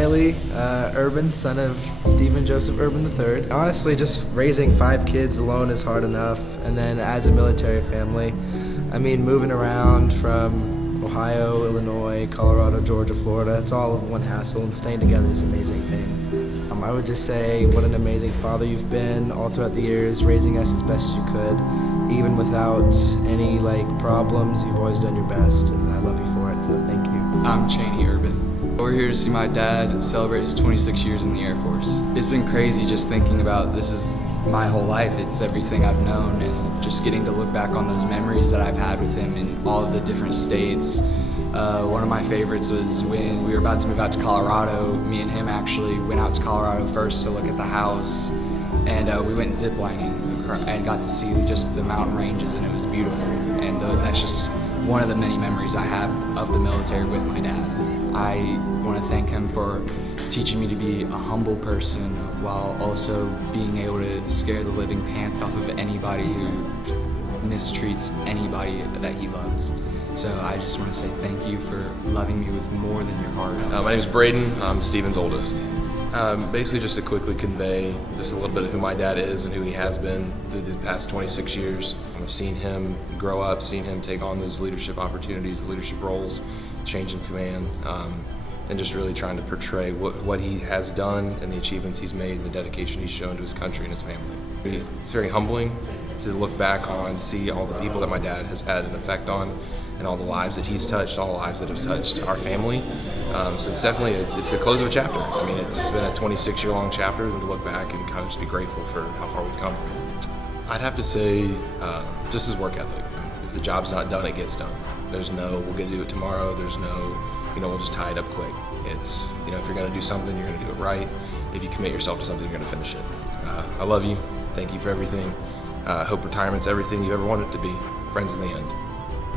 Riley Urban, son of Stephen Joseph Urban III. Honestly, just raising 5 kids alone is hard enough, and then as a military family, I mean, moving around from Ohio, Illinois, Colorado, Georgia, Florida, it's all one hassle, and staying together is an amazing thing. I would just say what an amazing father you've been all throughout the years, raising us as best as you could, even without any problems. You've always done your best, and I love you for it, so thank you. I'm Cheney Urban. We're here to see my dad celebrate his 26 years in the Air Force. It's been crazy just thinking about this is my whole life. It's everything I've known, and just getting to look back on those memories that I've had with him in all of the different states. One of my favorites was when we were about to move out to Colorado. Me and him actually went out to Colorado first to look at the house, and we went ziplining and got to see just the mountain ranges, and it was beautiful. And that's just one of the many memories I have of the military with my dad. I want to thank him for teaching me to be a humble person while also being able to scare the living pants off of anybody who mistreats anybody that he loves. So I just want to say thank you for loving me with more than your heart. My name is Braden. I'm Steven's oldest. Basically just to quickly convey just a little bit of who my dad is and who he has been through the past 26 years. I've seen him grow up, seen him take on those leadership opportunities, leadership roles, change in command, and just really trying to portray what he has done and the achievements he's made and the dedication he's shown to his country and his family. It's very humbling to look back on, see all the people that my dad has had an effect on, and all the lives that he's touched, all the lives that have touched our family. So it's definitely it's a close of a chapter. I mean, it's been a 26-year-long chapter, and to look back and kind of just be grateful for how far we've come. I'd have to say just his work ethic. If the job's not done, it gets done. There's no, we'll get to do it tomorrow. There's no, we'll just tie it up quick. It's, if you're gonna do something, you're gonna do it right. If you commit yourself to something, you're gonna finish it. I love you. Thank you for everything. Hope retirement's everything you ever wanted it to be. Friends in the end.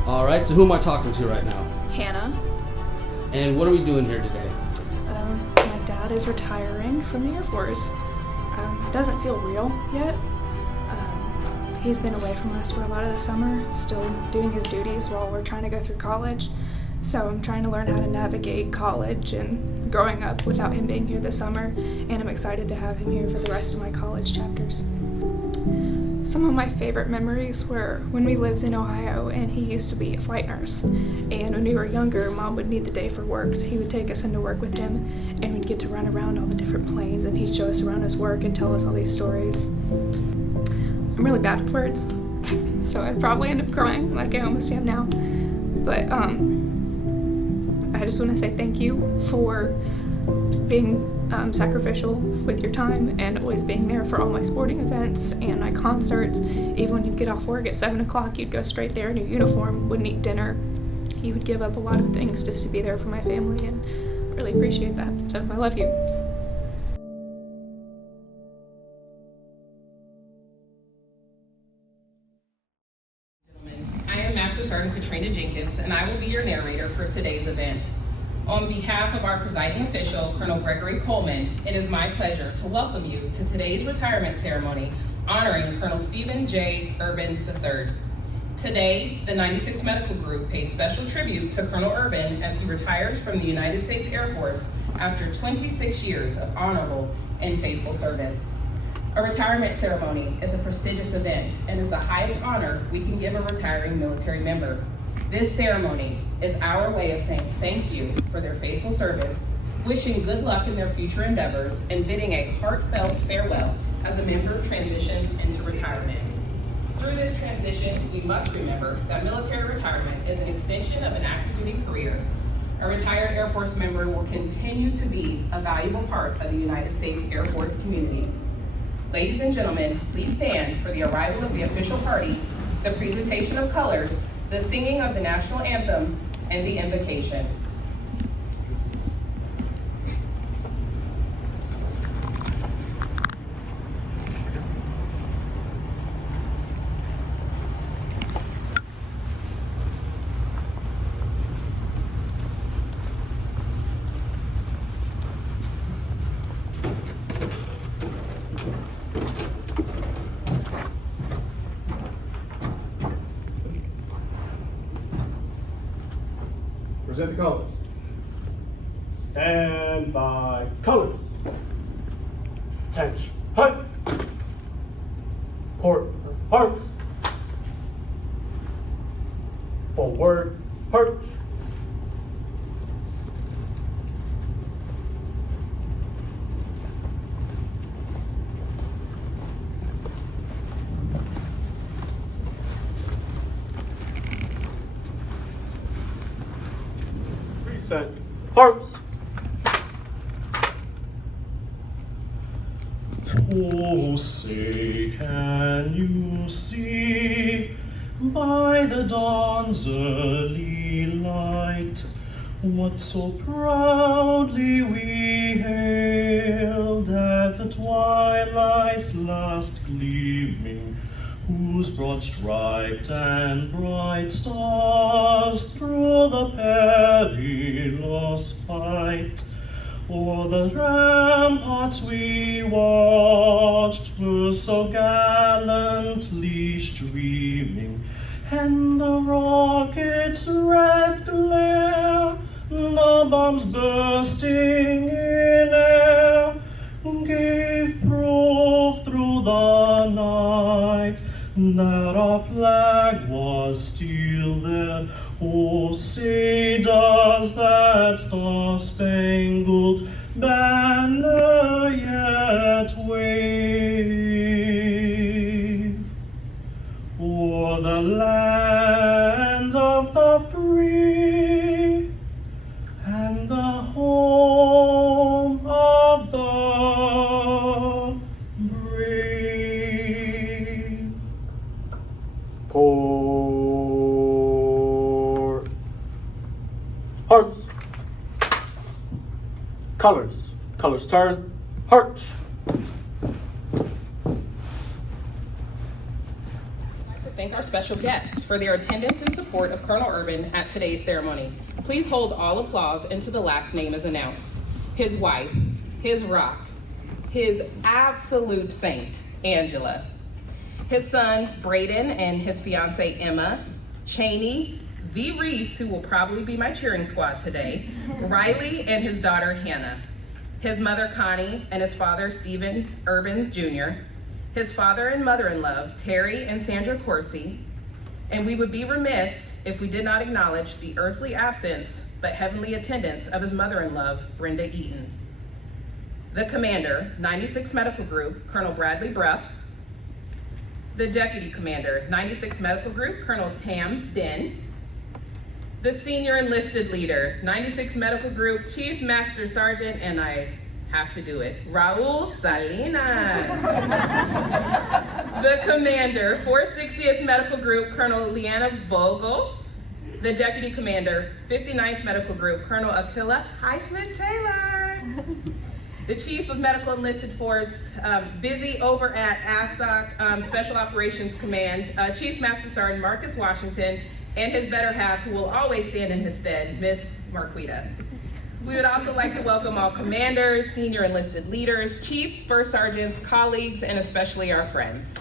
All right, so who am I talking to right now? Hannah. And what are we doing here today? My dad is retiring from the Air Force. It doesn't feel real yet. He's been away from us for a lot of the summer, still doing his duties while we're trying to go through college. So I'm trying to learn how to navigate college and growing up without him being here this summer, and I'm excited to have him here for the rest of my college chapters. Some of my favorite memories were when we lived in Ohio and he used to be a flight nurse. And when we were younger, Mom would need the day for work, so he would take us into work with him and we'd get to run around all the different planes and he'd show us around his work and tell us all these stories. I'm really bad with words, so I'd probably end up crying like I almost am now. But I just want to say thank you for being sacrificial with your time and always being there for all my sporting events and my concerts. Even when you'd get off work at 7 o'clock, you'd go straight there in your uniform, wouldn't eat dinner. You would give up a lot of things just to be there for my family, and I really appreciate that. So I love you. I am Master Sergeant Katrina Jenkins, and I will be your narrator for today's event. On behalf of our presiding official, Colonel Gregory Coleman, it is my pleasure to welcome you to today's retirement ceremony honoring Colonel Stephen J. Urban III. Today, the 96 Medical Group pays special tribute to Colonel Urban as he retires from the United States Air Force after 26 years of honorable and faithful service. A retirement ceremony is a prestigious event and is the highest honor we can give a retiring military member. This ceremony is our way of saying thank you for their faithful service, wishing good luck in their future endeavors, and bidding a heartfelt farewell as a member transitions into retirement. Through this transition, we must remember that military retirement is an extension of an active duty career. A retired Air Force member will continue to be a valuable part of the United States Air Force community. Ladies and gentlemen, please stand for the arrival of the official party, the presentation of colors, the singing of the national anthem, and the invocation. Present the colors. Stand by. Colors. Attention. Hut. Port. Hearts. Forward. Perch. Reset. Hearts. Oh, say, can you see by the dawn's early light what so proudly we hailed at the twilight's last gleaming, whose broad striped and bright stars through the perilous fight o'er the ramparts we watched were so gallantly streaming, and the rocket's red glare, the bombs bursting in air, gave proof through the night that our flag was still there. Oh, say, does that star-spangled banner yet wave o'er the land of the free and the home of the brave? Port. Hearts. Colors. Colors turn. Heart. I'd like to thank our special guests for their attendance and support of Colonel Urban at today's ceremony. Please hold all applause until the last name is announced. His wife, his rock, his absolute saint, Angela. His sons, Braden and his fiancee, Emma, Cheney, the Reese, who will probably be my cheering squad today, Riley and his daughter, Hannah, his mother, Connie, and his father, Stephen Urban Jr., his father and mother-in-law, Terry and Sandra Corsi, and we would be remiss if we did not acknowledge the earthly absence but heavenly attendance of his mother-in-law, Brenda Eaton. The commander, 96 Medical Group, Colonel Bradley Bruff. The deputy commander, 96 Medical Group, Colonel Tam Den. The senior enlisted leader, 96 Medical Group, Chief Master Sergeant, and I have to do it, Raul Salinas. The commander, 460th Medical Group, Colonel Leanna Vogel. The deputy commander, 59th Medical Group, Colonel Aquila Highsmith Taylor. The Chief of Medical Enlisted Force, busy over at AFSOC Special Operations Command, Chief Master Sergeant Marcus Washington, and his better half, who will always stand in his stead, Miss Marquita. We would also like to welcome all commanders, senior enlisted leaders, chiefs, first sergeants, colleagues, and especially our friends.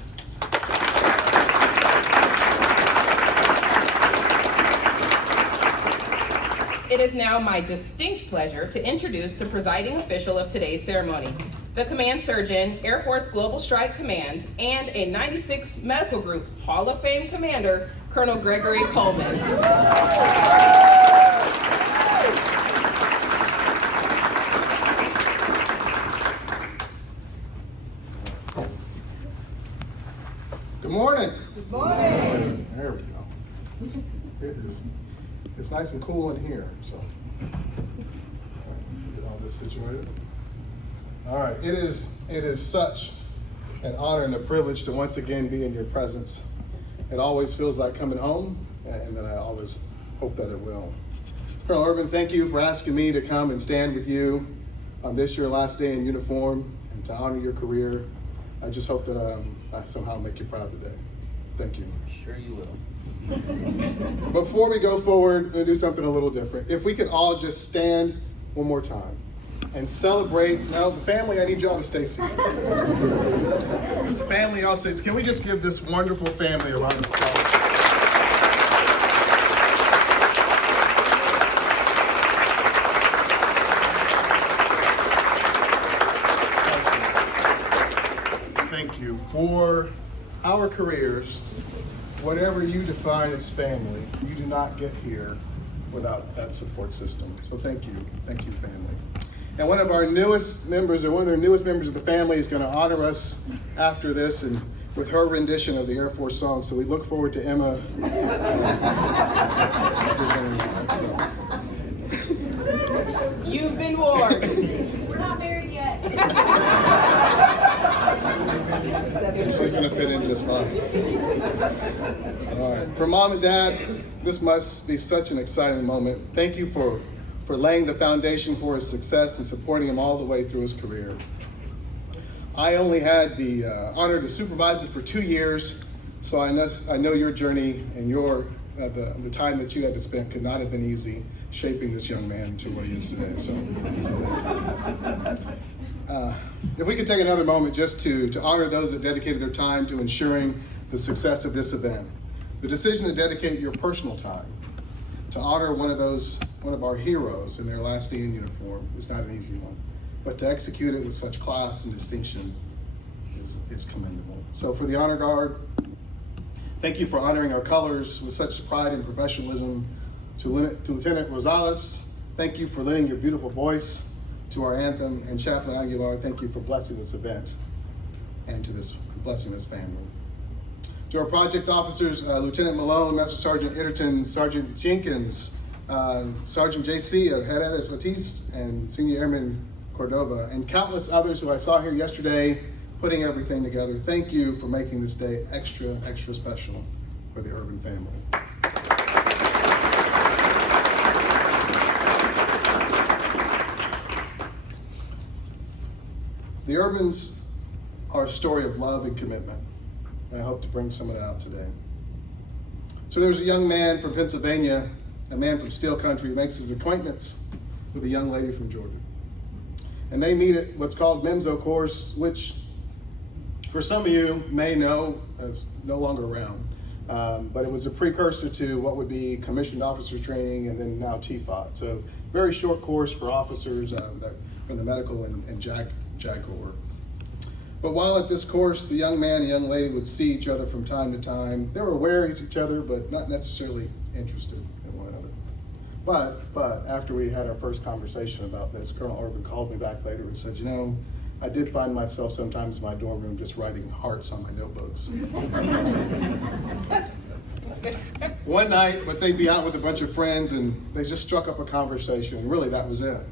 It is now my distinct pleasure to introduce the presiding official of today's ceremony, the Command Surgeon, Air Force Global Strike Command, and a 96 Medical Group Hall of Fame Commander, Colonel Gregory Coleman. Good morning. Good morning. There we go. It's nice and cool in here, so get all this situated. All right, it is such an honor and a privilege to once again be in your presence. It always feels like coming home, and I always hope that it will. Colonel Urban, thank you for asking me to come and stand with you on this your last day in uniform and to honor your career. I just hope that I somehow make you proud today. Thank you. Sure you will. Before we go forward, I'm going to do something a little different. If we could all just stand one more time and celebrate. Now, the family, I need y'all to stay seated. Family, y'all stay seated. Can we just give this wonderful family a round of applause? For our careers, whatever you define as family, you do not get here without that support system. So thank you, family. And one of their newest members of the family is going to honor us after this and with her rendition of the Air Force song. So we look forward to Emma presenting that. You've been warned. We're not married yet. She's going to fit in just fine. All right. For Mom and Dad, this must be such an exciting moment. Thank you for laying the foundation for his success and supporting him all the way through his career. I only had the honor to supervise it for 2 years, so I know your journey and the time that you had to spend could not have been easy shaping this young man to what he is today. So thank you. If we could take another moment just to honor those that dedicated their time to ensuring the success of this event. The decision to dedicate your personal time to honor one of our heroes in their last day in uniform is not an easy one, but to execute it with such class and distinction is commendable. So for the Honor Guard, thank you for honoring our colors with such pride and professionalism. To Lieutenant Rosales, thank you for lending your beautiful voice to our anthem, and Chaplain Aguilar, thank you for blessing this event and blessing this family. To our project officers, Lieutenant Malone, Master Sergeant Itterton, Sergeant Jenkins, Sergeant J.C. Heredes Ortiz, and Senior Airman Cordova, and countless others who I saw here yesterday putting everything together. Thank you for making this day extra, extra special for the Urban family. The Urbans are a story of love and commitment. I hope to bring some of that out today. So there's a young man from Pennsylvania, a man from Steel Country, who makes his acquaintance with a young lady from Georgia. And they meet at what's called MEMSO course, which for some of you may know is no longer around. But it was a precursor to what would be commissioned officers training and then now TFOT. So very short course for officers from the medical and JAG Corps. But while at this course, the young man and young lady would see each other from time to time. They were aware of each other, but not necessarily interested in one another. But after we had our first conversation about this, Colonel Urban called me back later and said, I did find myself sometimes in my dorm room just writing hearts on my notebooks. One night, but they'd be out with a bunch of friends and they just struck up a conversation, and really that was it.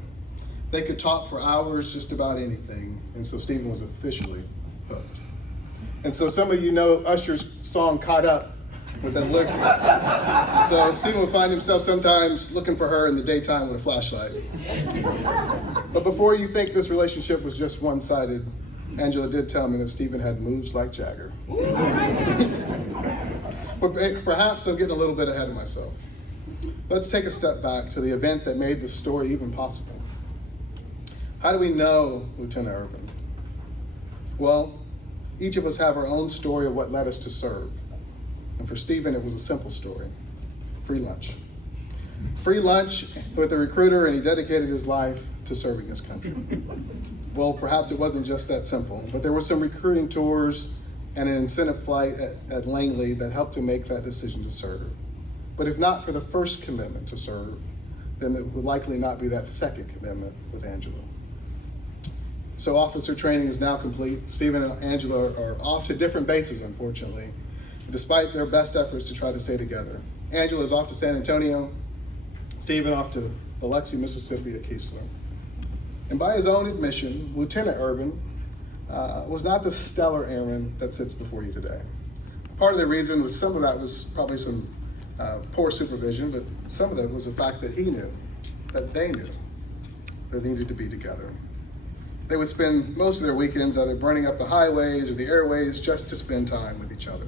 They could talk for hours just about anything, and so Stephen was officially hooked. And so some of you know Usher's song Caught Up with that look. So Stephen would find himself sometimes looking for her in the daytime with a flashlight. But before you think this relationship was just one-sided, Angela did tell me that Stephen had moves like Jagger. But perhaps I'm getting a little bit ahead of myself. Let's take a step back to the event that made this story even possible. How do we know Lieutenant Urban? Well, each of us have our own story of what led us to serve. And for Stephen, it was a simple story: free lunch. Free lunch with a recruiter, and he dedicated his life to serving his country. Well, perhaps it wasn't just that simple, but there were some recruiting tours and an incentive flight at Langley that helped him make that decision to serve. But if not for the first commitment to serve, then it would likely not be that second commitment with Angela. So officer training is now complete. Stephen and Angela are off to different bases, unfortunately, despite their best efforts to try to stay together. Angela is off to San Antonio, Stephen off to Biloxi, Mississippi at Keesler. And by his own admission, Lieutenant Urban was not the stellar airman that sits before you today. Part of the reason was some of that was probably some poor supervision, but some of that was the fact that he knew, that they knew, they needed to be together. They would spend most of their weekends either burning up the highways or the airways just to spend time with each other.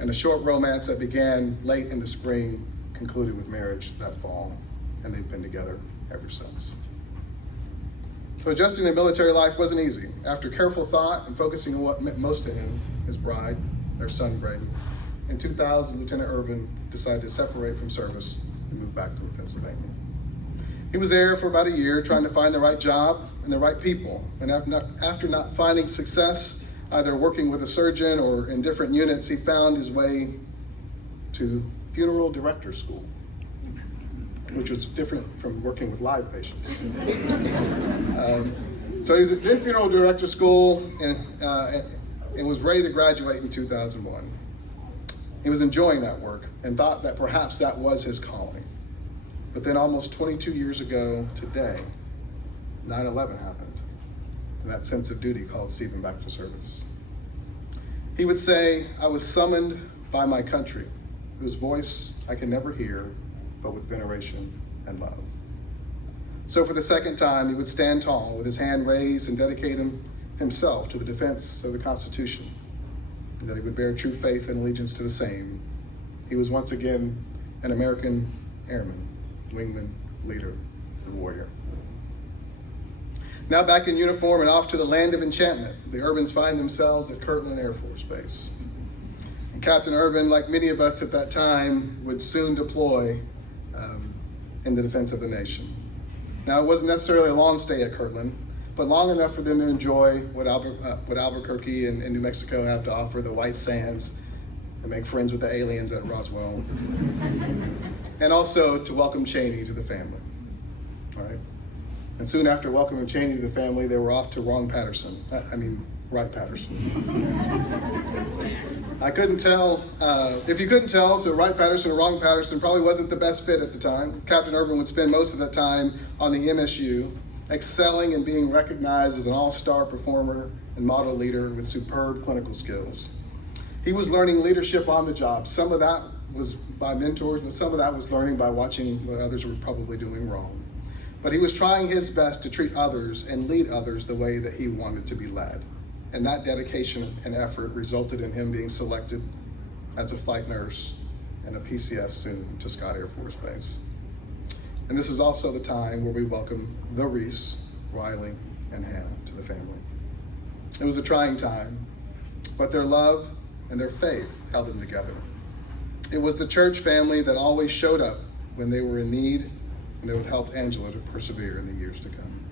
And a short romance that began late in the spring concluded with marriage that fall, and they've been together ever since. So adjusting to military life wasn't easy. After careful thought and focusing on what meant most to him, his bride, their son Braden, in 2000, Lieutenant Urban decided to separate from service and move back to Pennsylvania. He was there for about a year trying to find the right job and the right people. And after not finding success either working with a surgeon or in different units, he found his way to funeral director school, which was different from working with live patients. So he was in funeral director school and was ready to graduate in 2001. He was enjoying that work and thought that perhaps that was his calling. But then almost 22 years ago today, 9/11 happened, and that sense of duty called Stephen back to service. He would say, "I was summoned by my country, whose voice I can never hear, but with veneration and love." So for the second time, he would stand tall with his hand raised and dedicate himself to the defense of the Constitution, and that he would bear true faith and allegiance to the same. He was once again an American airman, wingman, leader, and warrior. Now back in uniform and off to the land of enchantment, the Urbans find themselves at Kirtland Air Force Base. And Captain Urban, like many of us at that time, would soon deploy in the defense of the nation. Now, it wasn't necessarily a long stay at Kirtland, but long enough for them to enjoy what Albuquerque and New Mexico have to offer, the white sands, and make friends with the aliens at Roswell, and also to welcome Cheney to the family. All right? And soon after welcoming Cheney to the family, they were off to Wright Patterson. I couldn't tell, if you couldn't tell, so Wright Patterson or Wrong Patterson probably wasn't the best fit at the time. Captain Urban would spend most of that time on the MSU, excelling and being recognized as an all-star performer and model leader with superb clinical skills. He was learning leadership on the job. Some of that was by mentors, but some of that was learning by watching what others were probably doing wrong. But he was trying his best to treat others and lead others the way that he wanted to be led. And that dedication and effort resulted in him being selected as a flight nurse and a PCS soon to Scott Air Force Base. And this is also the time where we welcome the Reese, Riley, and Hannah to the family. It was a trying time, but their love and their faith held them together. It was the church family that always showed up when they were in need, and they would help Angela to persevere in the years to come.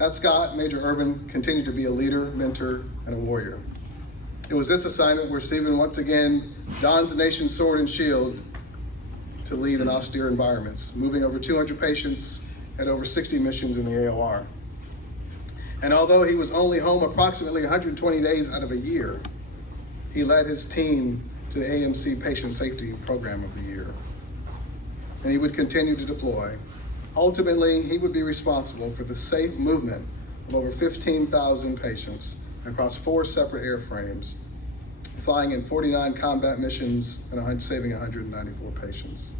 At Scott, Major Urban continued to be a leader, mentor, and a warrior. It was this assignment where Stephen once again dons the nation's sword and shield to lead in austere environments, moving over 200 patients at over 60 missions in the AOR. And although he was only home approximately 120 days out of a year, he led his team to the AMC Patient Safety Program of the Year. And he would continue to deploy. Ultimately, he would be responsible for the safe movement of over 15,000 patients across 4 separate airframes, flying in 49 combat missions and saving 194 patients.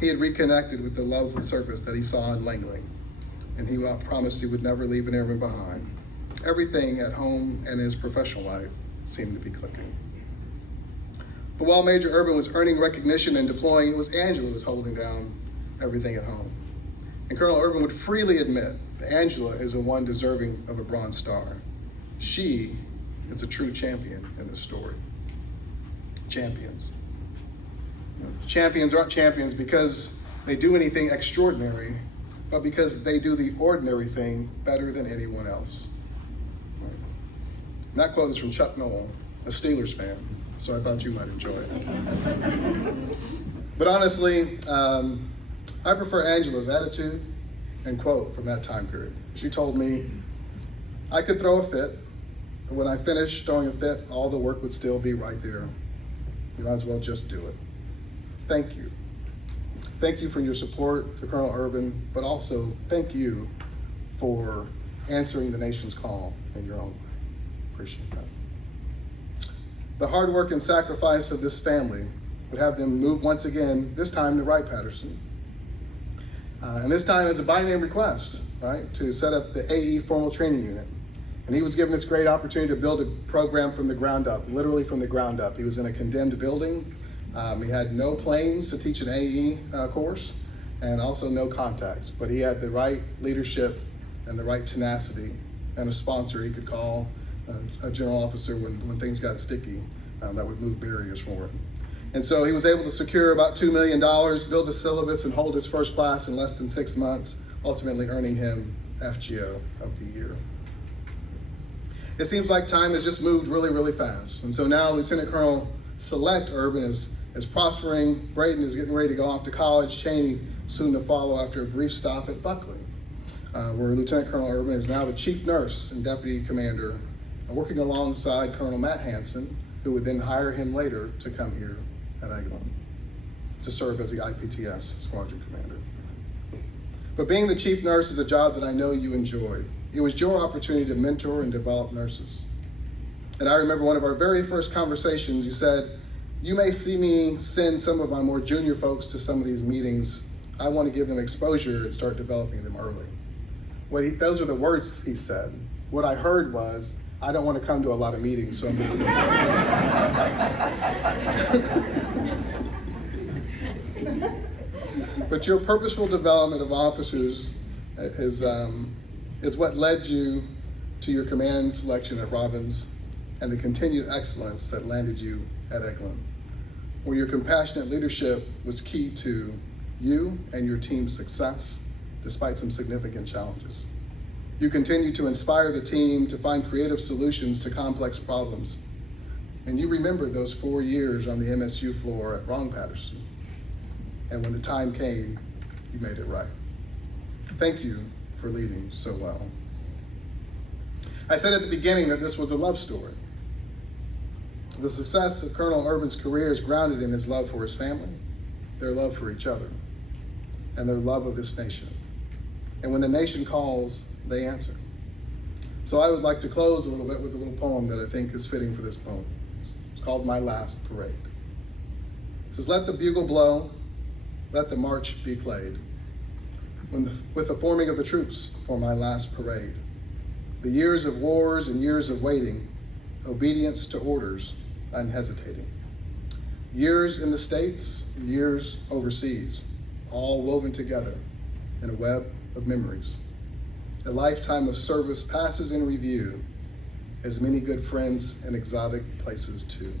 He had reconnected with the love of the service that he saw in Langley, and he promised he would never leave an airman behind. Everything at home and his professional life seemed to be clicking. But while Major Urban was earning recognition and deploying, it was Angela who was holding down everything at home. And Colonel Urban would freely admit that Angela is the one deserving of a Bronze Star. She is a true champion in this story. Champions. Champions aren't champions because they do anything extraordinary, but because they do the ordinary thing better than anyone else. Right? And that quote is from Chuck Noll, a Steelers fan, so I thought you might enjoy it. But honestly, I prefer Angela's attitude and quote from that time period. She told me, "I could throw a fit, but when I finished throwing a fit, all the work would still be right there. You might as well just do it." Thank you. Thank you for your support to Colonel Urban, but also thank you for answering the nation's call in your own way. Appreciate that. The hard work and sacrifice of this family would have them move once again, this time to Wright Patterson. And this time as a by name request, right, to set up the AE Formal Training Unit. And he was given this great opportunity to build a program from the ground up, literally from the ground up. He was in a condemned building. He had no planes to teach an AE course, and also no contacts. But he had the right leadership and the right tenacity and a sponsor he could call, a general officer when things got sticky, that would move barriers for him. And so he was able to secure about $2 million, build a syllabus, and hold his first class in less than 6 months, ultimately earning him FGO of the year. It seems like time has just moved really, really fast. And so now Lieutenant Colonel Select Urban is prospering. Braden is getting ready to go off to college. Cheney soon to follow after a brief stop at Buckley, where Lieutenant Colonel Urban is now the chief nurse and deputy commander, working alongside Colonel Matt Hansen, who would then hire him later to come here at Eglin to serve as the IPTS squadron commander. But being the chief nurse is a job that I know you enjoyed. It was your opportunity to mentor and develop nurses. And I remember one of our very first conversations, you said, "You may see me send some of my more junior folks to some of these meetings. I want to give them exposure and start developing them early." Those are the words he said. What I heard was, "I don't want to come to a lot of meetings, so I'm going to send some." But your purposeful development of officers is what led you to your command selection at Robbins and the continued excellence that landed you at Eglin, where your compassionate leadership was key to you and your team's success despite some significant challenges. You continue to inspire the team to find creative solutions to complex problems. And you remembered those 4 years on the MSU floor at Wrong-Patterson. And when the time came, you made it right. Thank you for leading so well. I said at the beginning that this was a love story. The success of Colonel Urban's career is grounded in his love for his family, their love for each other, and their love of this nation. And when the nation calls, they answer. So I would like to close a little bit with a little poem that I think is fitting for this poem. It's called My Last Parade. It says, "Let the bugle blow, let the march be played, with the forming of the troops for my last parade. The years of wars and years of waiting, obedience to orders unhesitating. Years in the States, years overseas, all woven together in a web of memories. A lifetime of service passes in review, as many good friends in exotic places too.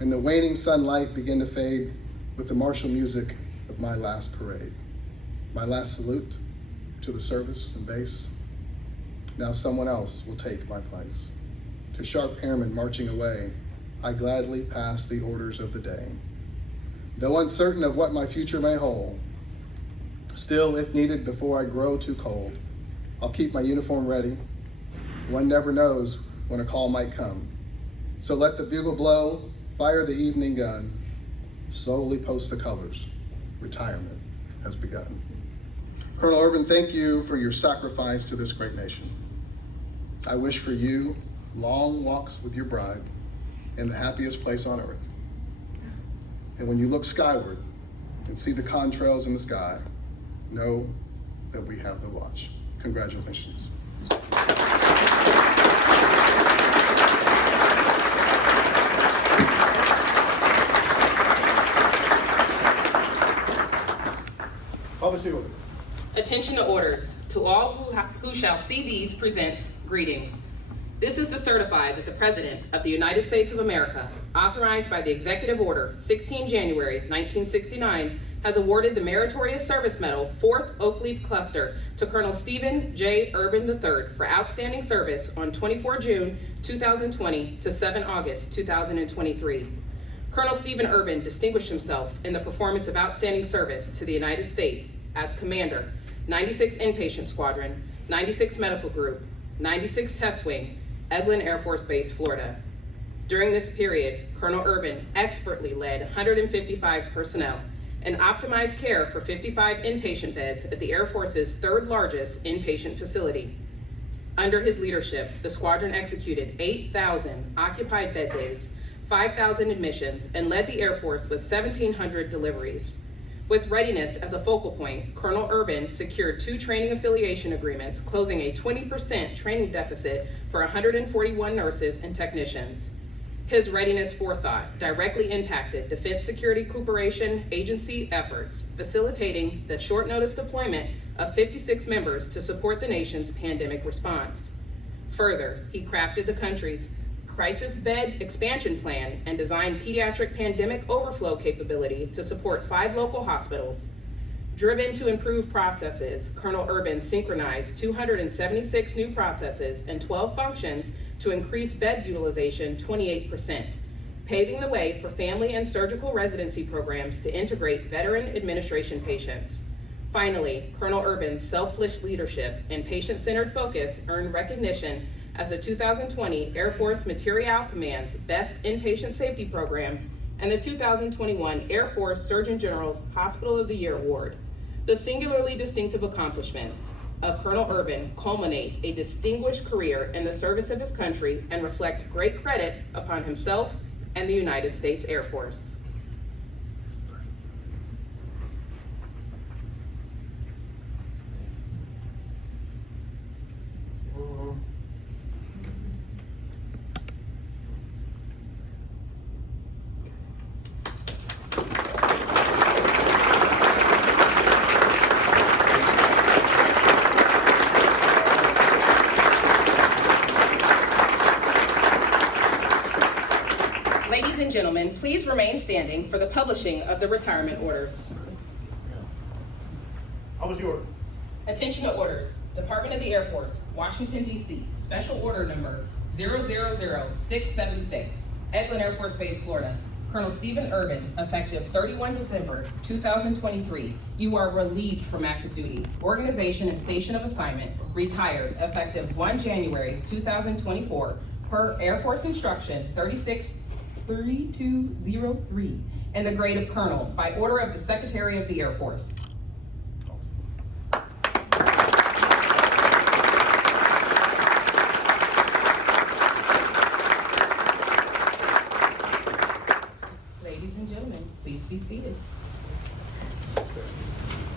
And the waning sunlight begin to fade with the martial music of my last parade. My last salute to the service and base. Now someone else will take my place. To sharp airmen marching away, I gladly pass the orders of the day. Though uncertain of what my future may hold, still, if needed before I grow too cold, I'll keep my uniform ready. One never knows when a call might come. So let the bugle blow, fire the evening gun, slowly post the colors. Retirement has begun." Colonel Urban, thank you for your sacrifice to this great nation. I wish for you long walks with your bride in the happiest place on earth. And when you look skyward and see the contrails in the sky, know that we have the watch. Congratulations. Publish the order. Attention to orders. To all who shall see these presents greetings. This is to certify that the President of the United States of America, authorized by the Executive Order 16 January 1969, has awarded the Meritorious Service Medal 4th Oak Leaf Cluster to Colonel Stephen J. Urban III for outstanding service on 24 June 2020 to 7 August 2023. Colonel Stephen Urban distinguished himself in the performance of outstanding service to the United States as Commander, 96 Inpatient Squadron, 96 Medical Group, 96 Test Wing, Eglin Air Force Base, Florida. During this period, Colonel Urban expertly led 155 personnel and optimized care for 55 inpatient beds at the Air Force's third largest inpatient facility. Under his leadership, the squadron executed 8,000 occupied bed days, 5,000 admissions, and led the Air Force with 1,700 deliveries. With readiness as a focal point, Colonel Urban secured 2 training affiliation agreements, closing a 20% training deficit for 141 nurses and technicians. His readiness forethought directly impacted Defense Security Cooperation Agency efforts, facilitating the short notice deployment of 56 members to support the nation's pandemic response. Further, he crafted the country's crisis bed expansion plan and designed pediatric pandemic overflow capability to support 5 local hospitals. Driven to improve processes, Colonel Urban synchronized 276 new processes and 12 functions to increase bed utilization 28%, paving the way for family and surgical residency programs to integrate Veteran Administration patients. Finally, Colonel Urban's selfless leadership and patient-centered focus earned recognition as the 2020 Air Force Materiel Command's Best Inpatient Safety Program and the 2021 Air Force Surgeon General's Hospital of the Year Award. The singularly distinctive accomplishments of Colonel Urban culminate a distinguished career in the service of his country and reflect great credit upon himself and the United States Air Force. Ladies and gentlemen, please remain standing for the publishing of the retirement orders. Publish the order. Attention to orders. Department of the Air Force, Washington, D.C. Special Order Number 000676, Eglin Air Force Base, Florida. Colonel Stephen Urban, effective 31 December 2023. You are relieved from active duty. Organization and station of assignment, retired, effective 1 January 2024, per Air Force Instruction 363203, and the grade of Colonel by order of the Secretary of the Air Force. Ladies and gentlemen, please be seated.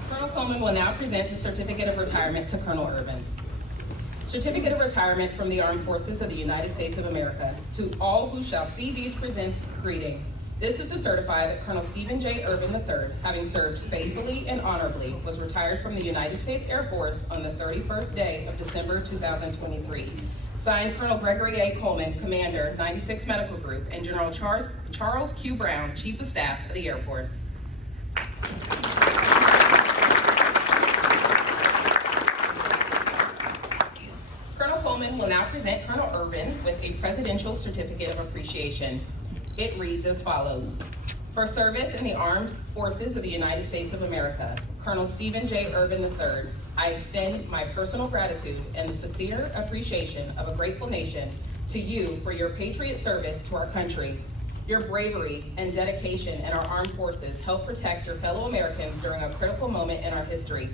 Colonel Coleman will now present the Certificate of Retirement to Colonel Urban. Certificate of Retirement from the Armed Forces of the United States of America. To all who shall see these presents greeting. This is to certify that Colonel Stephen J. Urban III, having served faithfully and honorably, was retired from the United States Air Force on the 31st day of December 2023. Signed, Colonel Gregory A. Coleman, Commander, 96 Medical Group, and General Charles Q. Brown, Chief of Staff of the Air Force. Colonel Coleman will now present Colonel Urban with a Presidential Certificate of Appreciation. It reads as follows. For service in the Armed Forces of the United States of America, Colonel Stephen J. Urban III, I extend my personal gratitude and the sincere appreciation of a grateful nation to you for your patriot service to our country. Your bravery and dedication in our armed forces helped protect your fellow Americans during a critical moment in our history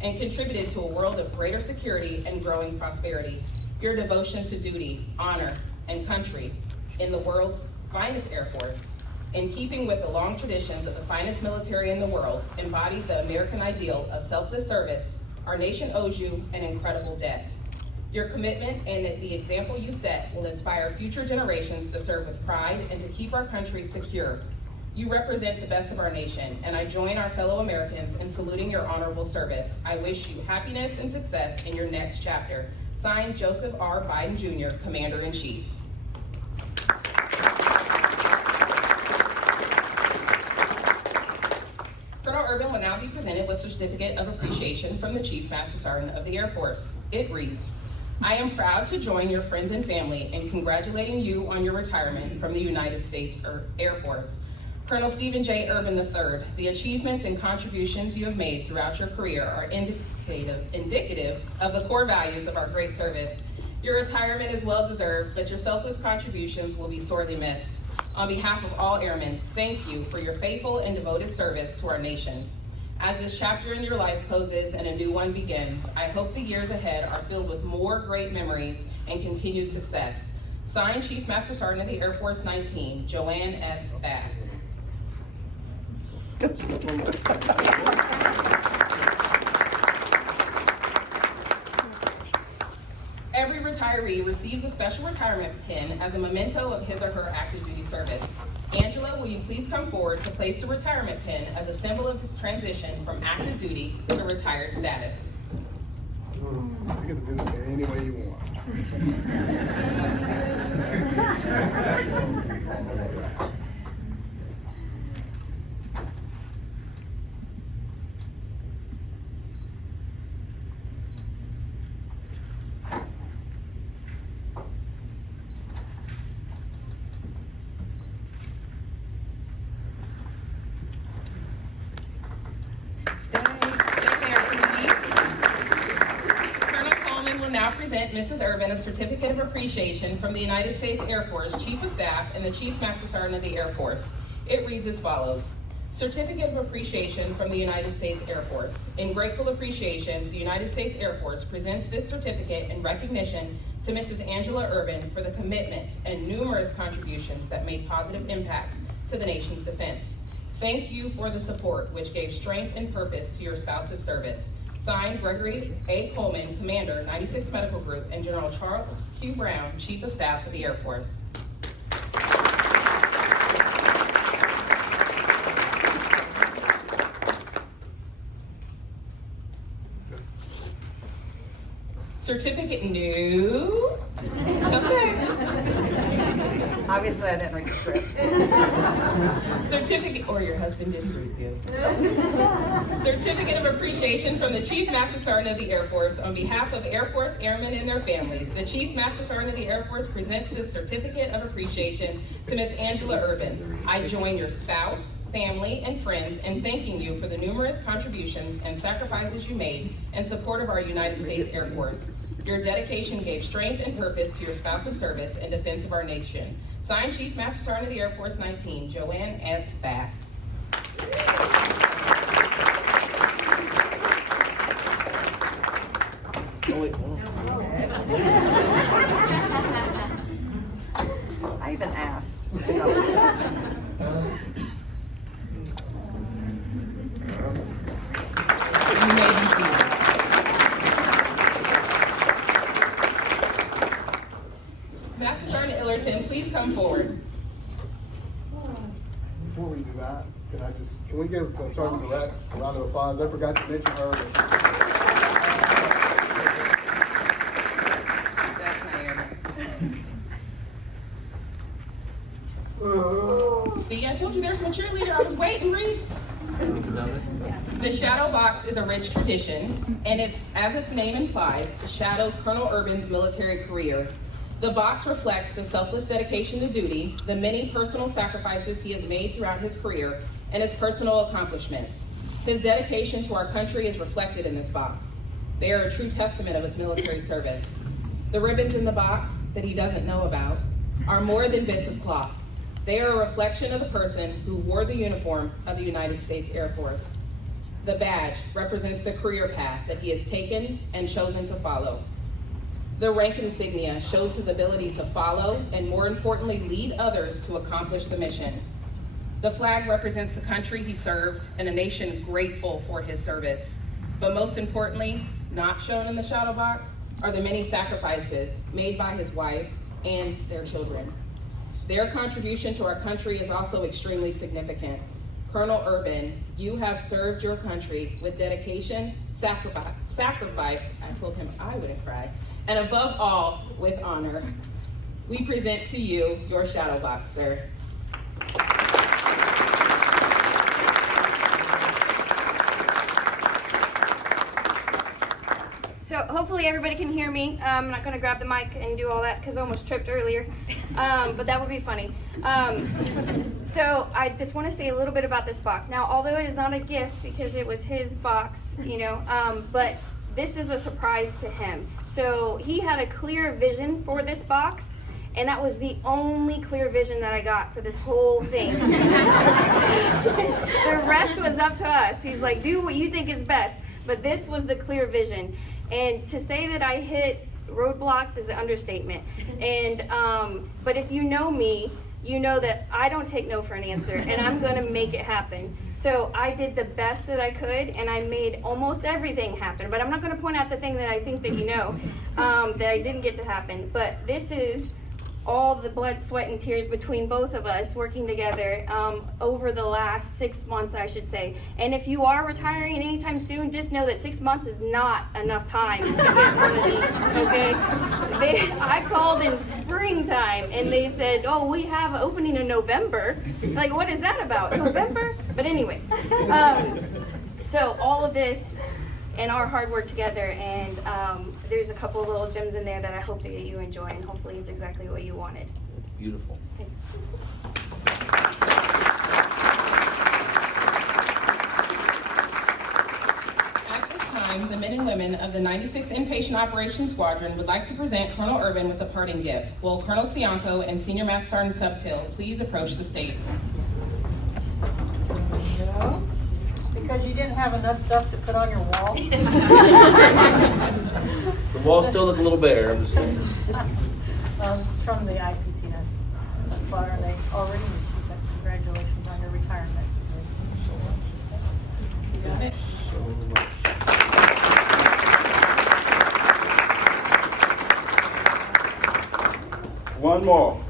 and contributed to a world of greater security and growing prosperity. Your devotion to duty, honor, and country in the world's finest Air Force, in keeping with the long traditions of the finest military in the world, embodied the American ideal of selfless service. Our nation owes you an incredible debt. Your commitment and the example you set will inspire future generations to serve with pride and to keep our country secure. You represent the best of our nation, and I join our fellow Americans in saluting your honorable service. I wish you happiness and success in your next chapter. Signed, Joseph R. Biden Jr., Commander-in-Chief. Colonel Urban will now be presented with Certificate of Appreciation from the Chief Master Sergeant of the Air Force. It reads, I am proud to join your friends and family in congratulating you on your retirement from the United States Air Force. Colonel Stephen J. Urban III, the achievements and contributions you have made throughout your career are indicative of the core values of our great service. Your retirement is well deserved, but your selfless contributions will be sorely missed. On behalf of all airmen, thank you for your faithful and devoted service to our nation. As this chapter in your life closes and a new one begins, I hope the years ahead are filled with more great memories and continued success. Signed, Chief Master Sergeant of the Air Force 19, Joanne S. Bass. Every retiree receives a special retirement pin as a memento of his or her active duty service. Angela, will you please come forward to place the retirement pin as a symbol of his transition from active duty to retired status? You get the business any way you want. Stay there, please. Colonel Coleman will now present Mrs. Urban a certificate of appreciation from the United States Air Force Chief of Staff and the Chief Master Sergeant of the Air Force. It reads as follows. Certificate of Appreciation from the United States Air Force. In grateful appreciation, the United States Air Force presents this certificate in recognition to Mrs. Angela Urban for the commitment and numerous contributions that made positive impacts to the nation's defense. Thank you for the support which gave strength and purpose to your spouse's service. Signed, Gregory A. Coleman, Commander, 96 Medical Group, and General Charles Q. Brown, Chief of Staff of the Air Force. Certificate new. Okay. Obviously, I didn't read the script. Certificate, or your husband didn't read you. Certificate of Appreciation from the Chief Master Sergeant of the Air Force. On behalf of Air Force Airmen and their families, the Chief Master Sergeant of the Air Force presents this Certificate of Appreciation to Miss Angela Urban. I join your spouse, family, and friends in thanking you for the numerous contributions and sacrifices you made in support of our United States Air Force. Your dedication gave strength and purpose to your spouse's service and defense of our nation. Signed, Chief Master Sergeant of the Air Force 19, Joanne S. Bass. I even asked. You may be seated. Master Sergeant Illerton, please come forward. Before we do that, can we give Sergeant Durrett a round of applause? I forgot to mention her. That's my air. See, I told you there's my cheerleader. I was waiting, Reese. The shadow box is a rich tradition, and as its name implies, shadows Colonel Urban's military career. The box reflects the selfless dedication to duty, the many personal sacrifices he has made throughout his career, and his personal accomplishments. His dedication to our country is reflected in this box. They are a true testament of his military service. The ribbons in the box that he doesn't know about are more than bits of cloth. They are a reflection of the person who wore the uniform of the United States Air Force. The badge represents the career path that he has taken and chosen to follow. The rank insignia shows his ability to follow and, more importantly, lead others to accomplish the mission. The flag represents the country he served and a nation grateful for his service. But most importantly, not shown in the shadow box, are the many sacrifices made by his wife and their children. Their contribution to our country is also extremely significant. Colonel Urban, you have served your country with dedication, sacrifice, I told him I wouldn't cry, and above all, with honor. We present to you your shadow box, sir. So hopefully everybody can hear me. I'm not going to grab the mic and do all that because I almost tripped earlier, but that would be funny. So I just want to say a little bit about this box. Now, although it is not a gift because it was his box, but this is a surprise to him. So he had a clear vision for this box, and that was the only clear vision that I got for this whole thing. The rest was up to us. He's like, do what you think is best. But this was the clear vision. And to say that I hit roadblocks is an understatement. And but if you know me, you know that I don't take no for an answer, and I'm going to make it happen. So I did the best that I could, and I made almost everything happen. But I'm not going to point out the thing that I think that you know that I didn't get to happen. But this is all the blood, sweat, and tears between both of us working together over the last 6 months, I should say. And if you are retiring anytime soon, just know that 6 months is not enough time to get one of these, okay? I called in springtime, and they said, oh, we have an opening in November. Like, what is that about, November? But anyways, so all of this and our hard work together, and there's a couple of little gems in there that I hope that you enjoy, and hopefully it's exactly what you wanted. Beautiful. Thank you. time, the men and women of the 96 Inpatient Operations Squadron would like to present Colonel Urban with a parting gift. Will Colonel Cianco and Senior Master Sergeant Subtil please approach the stage? Because you didn't have enough stuff to put on your wall. The walls still look a little bare, I'm just saying. This is from the IPTS squadron. They already received that. Congratulations on your retirement. You got it? One more.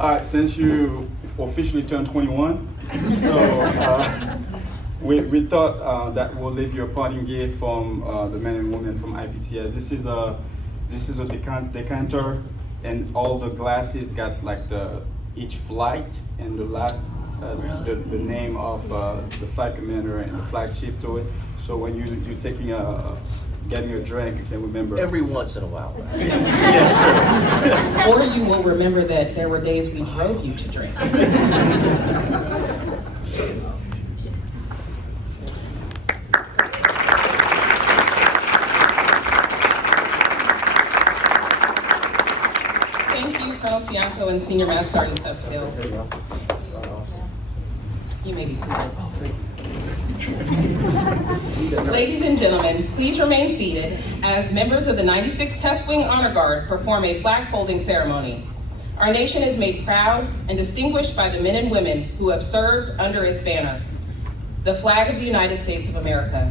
All right, since you officially turned 21, so we thought that we'll leave you a parting gift from the men and women from IPTS. This is a decanter, and all the glasses got like each flight and the last the name of the flight commander and the flag chief to it. So when you're getting a drink, you can remember. Every once in a while. Yes, sir. Or you will remember that there were days we drove you to drink. Thank you, Colonel Cianco and Senior Master Sergeant Subtil. You may be seated. Ladies and gentlemen, please remain seated as members of the 96th Test Wing Honor Guard perform a flag folding ceremony. Our nation is made proud and distinguished by the men and women who have served under its banner, the flag of the United States of America.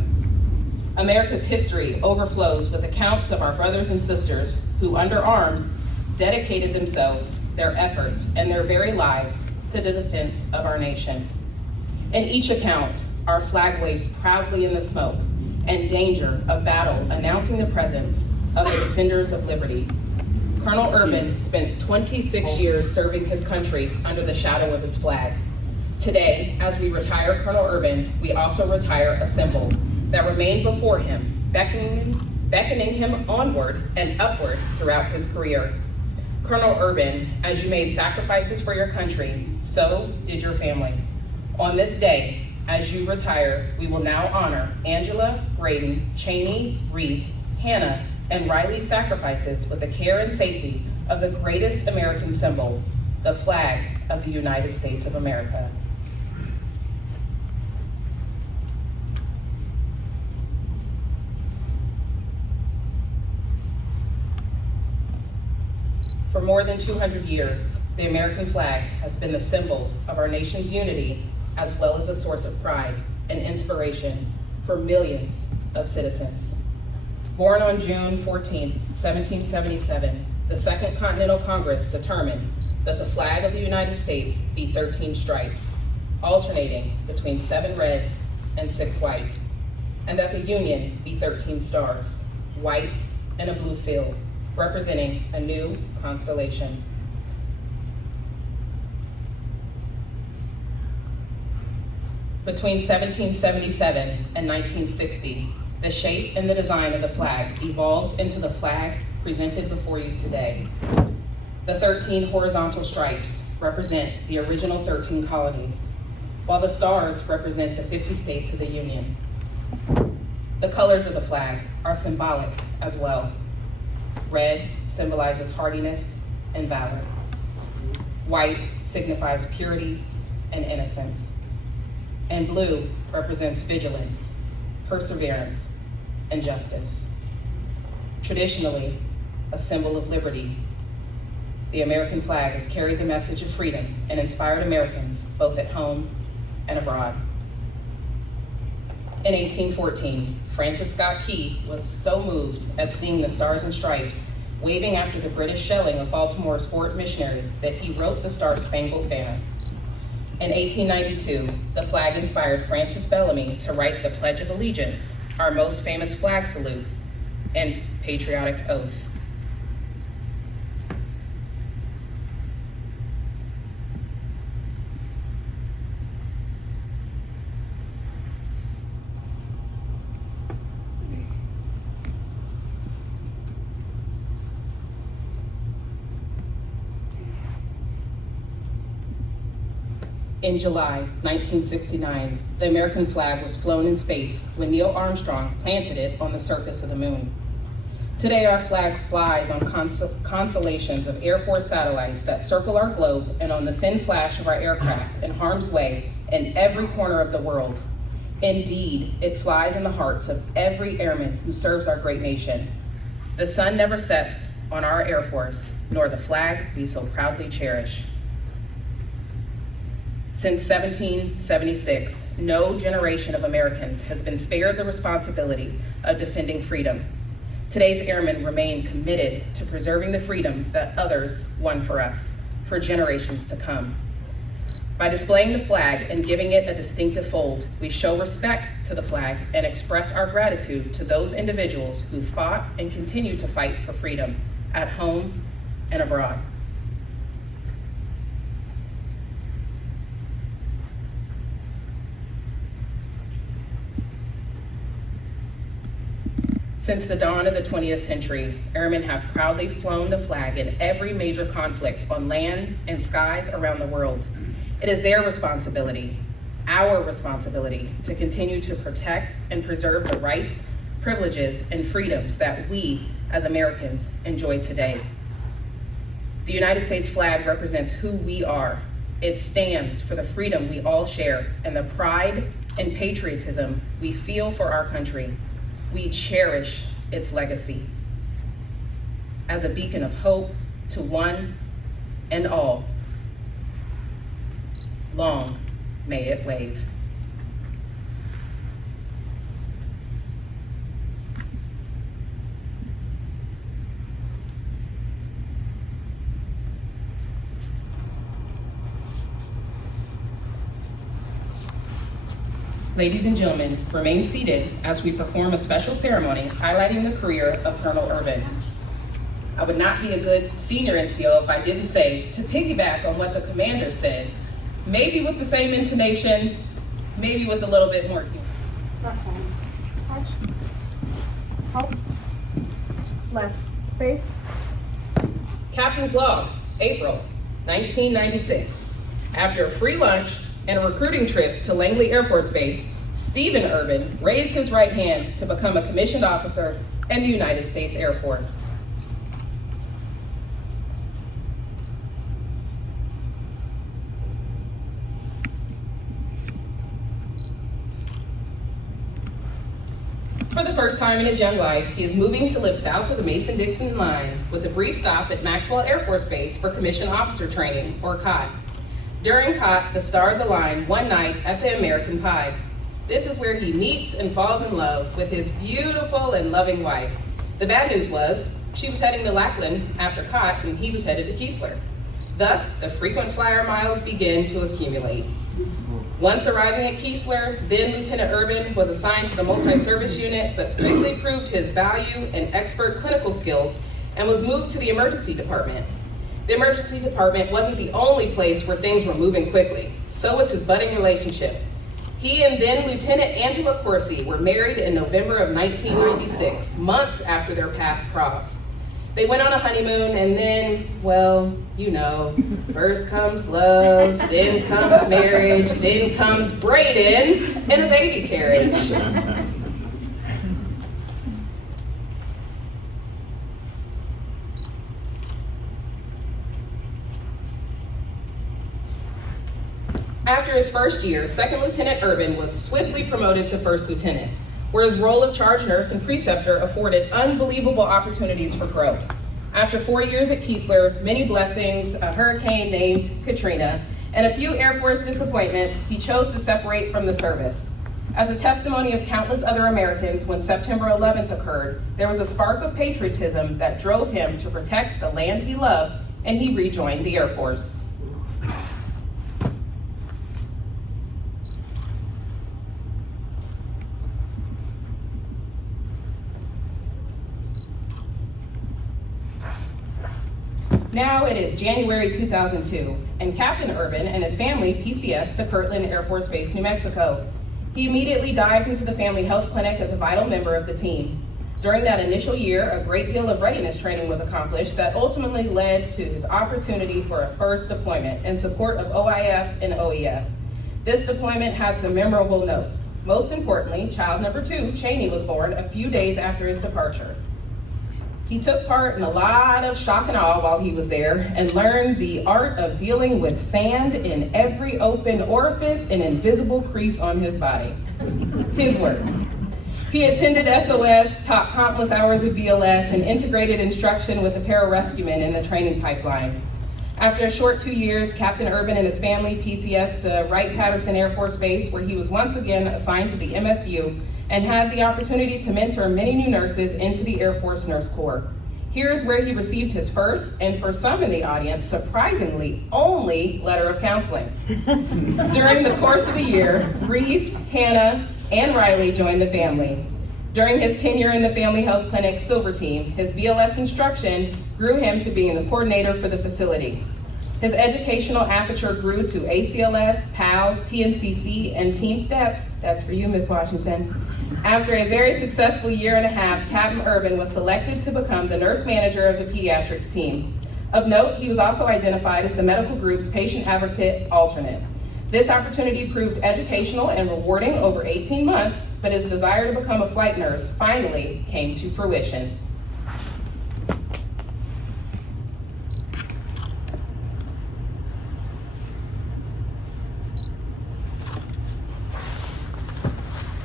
America's history overflows with accounts of our brothers and sisters who, under arms, dedicated themselves, their efforts, and their very lives to the defense of our nation. In each account, our flag waves proudly in the smoke and danger of battle, announcing the presence of the defenders of liberty. Colonel Urban spent 26 years serving his country under the shadow of its flag. Today, as we retire Colonel Urban, we also retire a symbol that remained before him, beckoning him onward and upward throughout his career. Colonel Urban, as you made sacrifices for your country, so did your family. On this day, as you retire, we will now honor Angela, Braden, Cheney, Reese, Hannah, and Riley's sacrifices with the care and safety of the greatest American symbol, the flag of the United States of America. For more than 200 years, the American flag has been the symbol of our nation's unity, as well as a source of pride and inspiration for millions of citizens. Born on June 14, 1777, the Second Continental Congress determined that the flag of the United States be 13 stripes, alternating between 7 red and 6 white, and that the Union be 13 stars, white and a blue field, representing a new constellation. Between 1777 and 1960, the shape and the design of the flag evolved into the flag presented before you today. The 13 horizontal stripes represent the original 13 colonies, while the stars represent the 50 states of the Union. The colors of the flag are symbolic as well. Red symbolizes hardiness and valor. White signifies purity and innocence. And blue represents vigilance, perseverance, and justice. Traditionally, a symbol of liberty, the American flag has carried the message of freedom and inspired Americans both at home and abroad. In 1814, Francis Scott Key was so moved at seeing the Stars and Stripes waving after the British shelling of Baltimore's Fort Missionary that he wrote the Star-Spangled Banner. In 1892, the flag inspired Francis Bellamy to write the Pledge of Allegiance, our most famous flag salute and patriotic oath. In July 1969, the American flag was flown in space when Neil Armstrong planted it on the surface of the moon. Today, our flag flies on constellations of Air Force satellites that circle our globe and on the thin flash of our aircraft in harm's way in every corner of the world. Indeed, it flies in the hearts of every airman who serves our great nation. The sun never sets on our Air Force, nor the flag we so proudly cherish. Since 1776, no generation of Americans has been spared the responsibility of defending freedom. Today's airmen remain committed to preserving the freedom that others won for us for generations to come. By displaying the flag and giving it a distinctive fold, we show respect to the flag and express our gratitude to those individuals who fought and continue to fight for freedom at home and abroad. Since the dawn of the 20th century, airmen have proudly flown the flag in every major conflict on land and skies around the world. It is their responsibility, our responsibility, to continue to protect and preserve the rights, privileges, and freedoms that we, as Americans, enjoy today. The United States flag represents who we are. It stands for the freedom we all share and the pride and patriotism we feel for our country. We cherish its legacy. As a beacon of hope to one and all, long may it wave. Ladies and gentlemen, remain seated as we perform a special ceremony highlighting the career of Colonel Ervin. I would not be a good senior NCO if I didn't say, to piggyback on what the commander said, maybe with the same intonation, maybe with a little bit more humor. Touch. Halt. Left. Face. Captain's log, April 1996. After a free lunch and a recruiting trip to Langley Air Force Base, Stephen Ervin raised his right hand to become a commissioned officer in the United States Air Force. For the first time in his young life, he is moving to live south of the Mason-Dixon line with a brief stop at Maxwell Air Force Base for commissioned officer training, or COT. During COT, the stars align one night at the American Pie. This is where he meets and falls in love with his beautiful and loving wife. The bad news was, she was heading to Lackland after COT and he was headed to Keesler. Thus, the frequent flyer miles began to accumulate. Once arriving at Keesler, then Lieutenant Ervin was assigned to the multi-service unit, but quickly proved his value and expert clinical skills and was moved to the emergency department. The emergency department wasn't the only place where things were moving quickly. So was his budding relationship. He and then Lieutenant Angela Corsi were married in November of 1996, months after their paths crossed. They went on a honeymoon and then, well, you know, first comes love, then comes marriage, then comes Braden and a baby carriage. After his first year, Second Lieutenant Ervin was swiftly promoted to First Lieutenant, where his role of charge nurse and preceptor afforded unbelievable opportunities for growth. After 4 years at Keesler, many blessings, a hurricane named Katrina, and a few Air Force disappointments, he chose to separate from the service. As a testimony of countless other Americans, when September 11th occurred, there was a spark of patriotism that drove him to protect the land he loved, and he rejoined the Air Force. Now it is January 2002, and Captain Ervin and his family PCS to Kirtland Air Force Base, New Mexico. He immediately dives into the family health clinic as a vital member of the team. During that initial year, a great deal of readiness training was accomplished that ultimately led to his opportunity for a first deployment in support of OIF and OEF. This deployment had some memorable notes. Most importantly, child number 2, Cheney, was born a few days after his departure. He took part in a lot of shock and awe while he was there and learned the art of dealing with sand in every open orifice and invisible crease on his body. His words. He attended SOS, taught countless hours of BLS, and integrated instruction with the pararescuemen in the training pipeline. After a short 2 years, Captain Urban and his family PCS to Wright-Patterson Air Force Base, where he was once again assigned to the MSU and had the opportunity to mentor many new nurses into the Air Force Nurse Corps. Here's where he received his first, and for some in the audience, surprisingly, only letter of counseling. During the course of the year, Reese, Hannah, and Riley joined the family. During his tenure in the Family Health Clinic Silver Team, his BLS instruction grew him to being the coordinator for the facility. His educational aperture grew to ACLS, PALS, TNCC, and Team Steps. That's for you, Ms. Washington. After a very successful year and a half, Captain Urban was selected to become the nurse manager of the pediatrics team. Of note, he was also identified as the medical group's patient advocate alternate. This opportunity proved educational and rewarding over 18 months, but his desire to become a flight nurse finally came to fruition.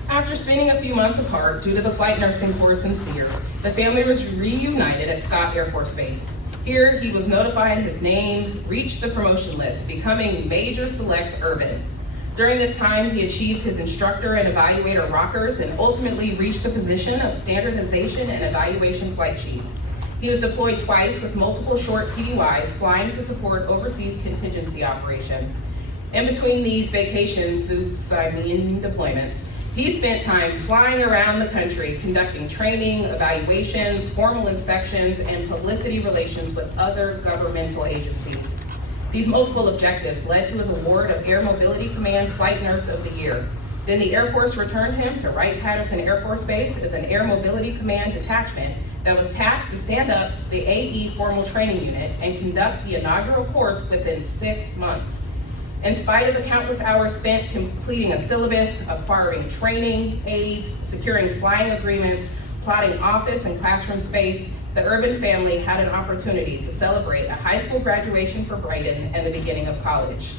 After spending a few months apart due to the flight nursing course in SEER, the family was reunited at Scott Air Force Base. Here, he was notified his name reached the promotion list, becoming Major Select Urban. During this time, he achieved his instructor and evaluator rockers and ultimately reached the position of standardization and evaluation flight chief. He was deployed twice with multiple short TDYs, flying to support overseas contingency operations. In between these deployments, he spent time flying around the country, conducting training, evaluations, formal inspections, and publicity relations with other governmental agencies. These multiple objectives led to his award of Air Mobility Command Flight Nurse of the Year. Then the Air Force returned him to Wright-Patterson Air Force Base as an Air Mobility Command detachment that was tasked to stand up the AE Formal Training Unit and conduct the inaugural course within 6 months. In spite of the countless hours spent completing a syllabus, acquiring training aids, securing flying agreements, plotting office and classroom space, the Urban family had an opportunity to celebrate a high school graduation for Brighton and the beginning of college.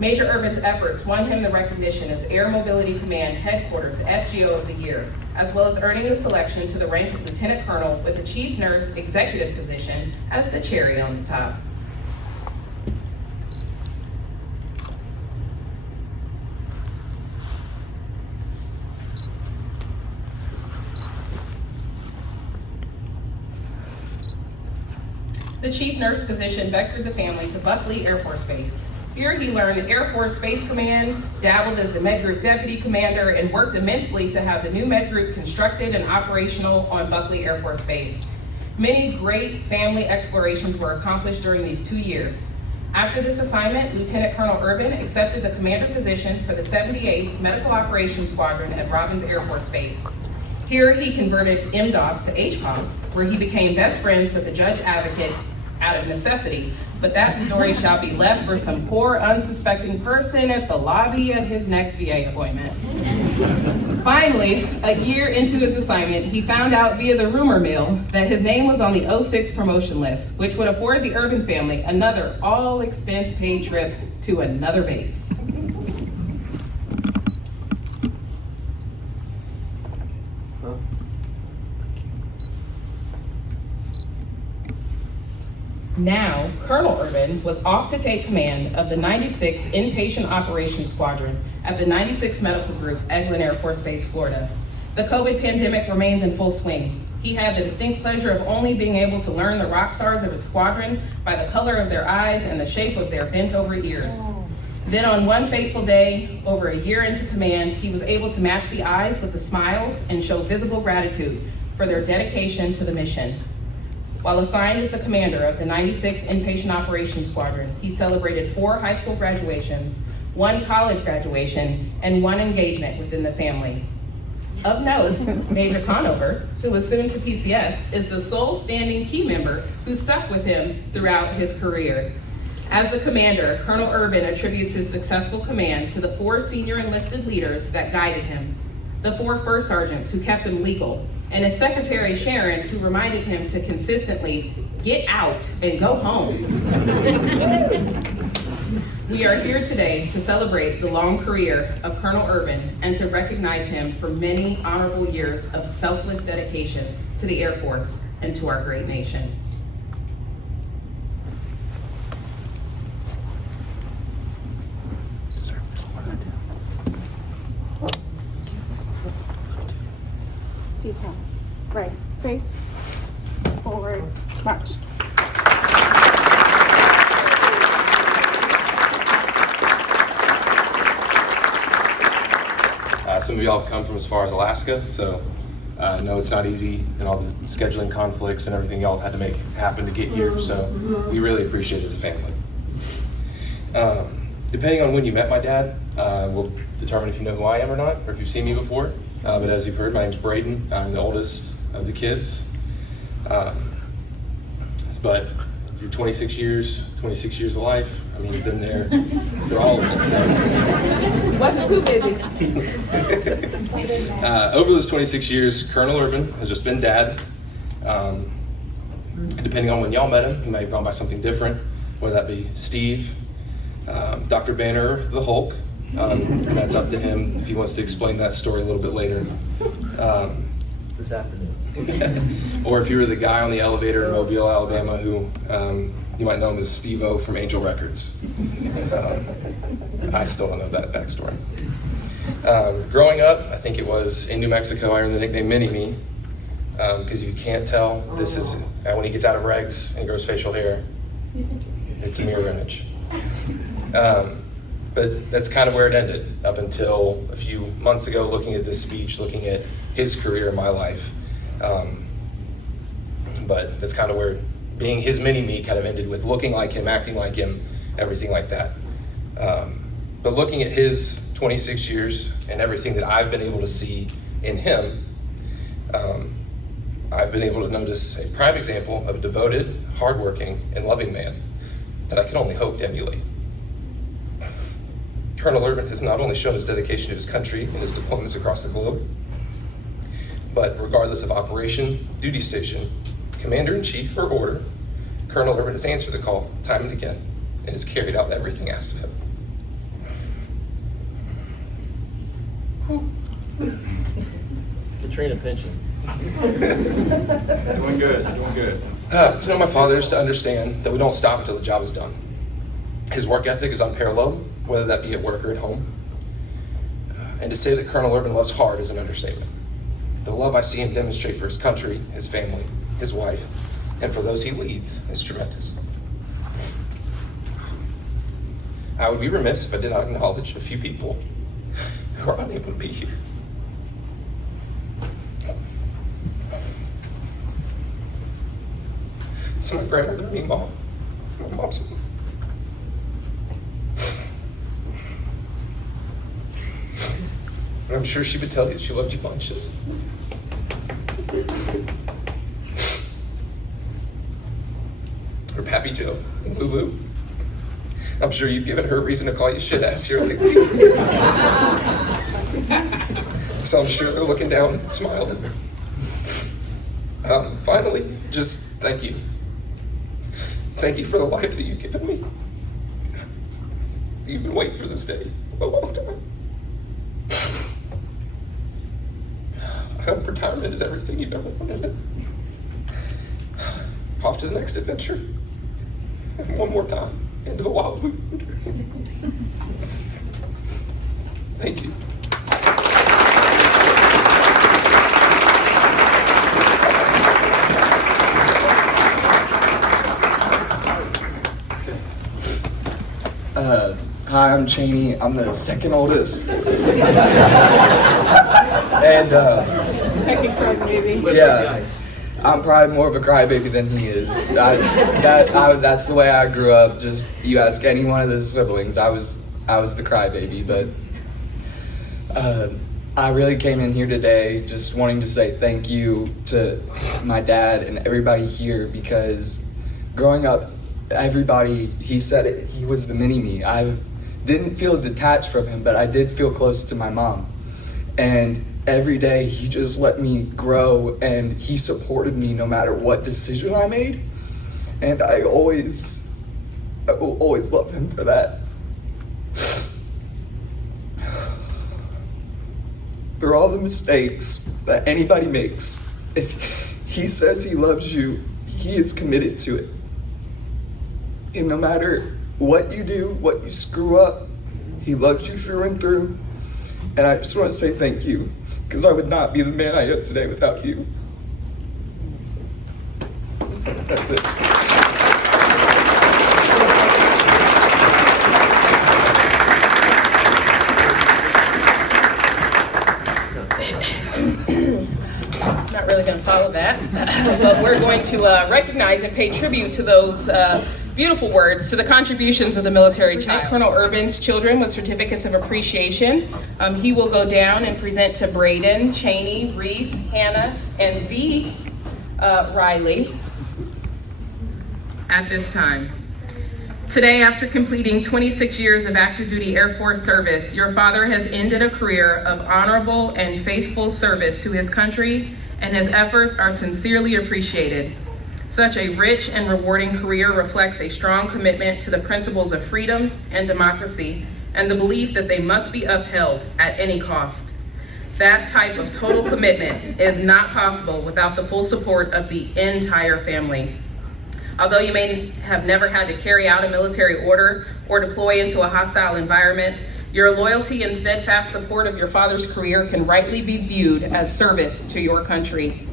Major Urban's efforts won him the recognition as Air Mobility Command Headquarters FGO of the Year, as well as earning the selection to the rank of Lieutenant Colonel with the Chief Nurse Executive position as the cherry on the top. The chief nurse position vectored the family to Buckley Air Force Base. Here he learned Air Force Space Command, dabbled as the Med Group Deputy Commander, and worked immensely to have the new Med Group constructed and operational on Buckley Air Force Base. Many great family explorations were accomplished during these 2 years. After this assignment, Lieutenant Colonel Urban accepted the commander position for the 78th Medical Operations Squadron at Robins Air Force Base. Here he converted MDOS to HCOS, where he became best friends with the judge advocate out of necessity, but that story shall be left for some poor unsuspecting person at the lobby of his next VA appointment. Finally, a year into his assignment, he found out via the rumor mill that his name was on the 06 promotion list, which would afford the Urban family another all-expense-paid trip to another base. Now, Colonel Urban was off to take command of the 96th Inpatient Operations Squadron at the 96th Medical Group, Eglin Air Force Base, Florida. The COVID pandemic remains in full swing. He had the distinct pleasure of only being able to learn the rock stars of his squadron by the color of their eyes and the shape of their bent-over ears. Then on one fateful day, over a year into command, he was able to match the eyes with the smiles and show visible gratitude for their dedication to the mission. While assigned as the commander of the 96th Inpatient Operations Squadron, he celebrated 4 high school graduations, 1 college graduation, and 1 engagement within the family. Of note, Major Conover, who was soon to PCS, is the sole standing key member who stuck with him throughout his career. As the commander, Colonel Urban attributes his successful command to the 4 senior enlisted leaders that guided him, the 4 first sergeants who kept him legal, and his secretary Sharon, who reminded him to consistently get out and go home. We are here today to celebrate the long career of Colonel Urban and to recognize him for many honorable years of selfless dedication to the Air Force and to our great nation. Detail. Right. Face. Forward. March. Some of y'all have come from as far as Alaska, so I know it's not easy and all the scheduling conflicts and everything y'all had to make happen to get here, so we really appreciate it as a family. Depending on when you met my dad, will determine if you know who I am or not, or if you've seen me before. But as you've heard, my name's Braden. I'm the oldest of the kids. But you're 26 years of life. I mean, you've been there for all of us. So. Wasn't too busy. Over those 26 years, Colonel Urban has just been dad. Depending on when y'all met him, he may have gone by something different, whether that be Steve, Dr. Banner, the Hulk. And that's up to him if he wants to explain that story a little bit later. This afternoon. Or if you were the guy on the elevator in Mobile, Alabama, who you might know him as Steve-O from Angel Records. I still don't know that backstory. Growing up, I think it was in New Mexico, I earned the nickname Mini-Me, because you can't tell, this is, when he gets out of regs and grows facial hair, it's a mirror image. But that's kind of where it ended, up until a few months ago, looking at this speech, looking at his career in my life. But that's kind of where being his mini-me kind of ended, with looking like him, acting like him, everything like that. But looking at his 26 years and everything that I've been able to see in him, I've been able to notice a prime example of a devoted, hardworking, and loving man that I can only hope to emulate. Colonel Urban has not only shown his dedication to his country in his deployments across the globe, but regardless of operation, duty station, commander-in-chief, or order, Colonel Urban has answered the call time and again and has carried out everything asked of him. Katrina pension. Doing good, doing good. To know my father is to understand that we don't stop until the job is done. His work ethic is unparalleled, whether that be at work or at home. And to say that Colonel Urban loves hard is an understatement. The love I see him demonstrate for his country, his family, his wife, and for those he leads is tremendous. I would be remiss if I did not acknowledge a few people who are unable to be here. So my grandmother and me, Mom. My mom's I'm sure she would tell you she loved you bunches. Or Pappy Joe and Lulu. I'm sure you've given her a reason to call you shit ass here lately. So I'm sure they're looking down and smiling. Finally, just thank you. Thank you for the life that you've given me. You've been waiting for this day for a long time. I hope retirement is everything you've ever wanted. Off to the next adventure. And one more time, into the wild blue. Thank you. Hi, I'm Cheney. I'm the second oldest. And Second crybaby. yeah, I'm probably more of a crybaby than he is. That's the way I grew up. Just you ask any one of the siblings, I was the crybaby. But I really came in here today just wanting to say thank you to my dad and everybody here, because growing up everybody, he said it, he was the mini-me. I didn't feel detached from him, but I did feel close to my mom. And every day he just let me grow, and he supported me no matter what decision I made. And I will always love him for that. For all the mistakes that anybody makes, if he says he loves you, he is committed to it. And no matter what you do, what you screw up, he loves you through and through. And I just want to say thank you, because I would not be the man I am today without you. That's it. Not really going to follow that, but we're going to recognize and pay tribute to those beautiful words, to the contributions of the military child. Colonel Urban's children with certificates of appreciation. He will go down and present to Braden, Cheney, Reese, Hannah, and the Riley at this time. Today, after completing 26 years of active duty Air Force service, your father has ended a career of honorable and faithful service to his country, and his efforts are sincerely appreciated. Such a rich and rewarding career reflects a strong commitment to the principles of freedom and democracy, and the belief that they must be upheld at any cost. That type of total commitment is not possible without the full support of the entire family. Although you may have never had to carry out a military order or deploy into a hostile environment, your loyalty and steadfast support of your father's career can rightly be viewed as service to your country.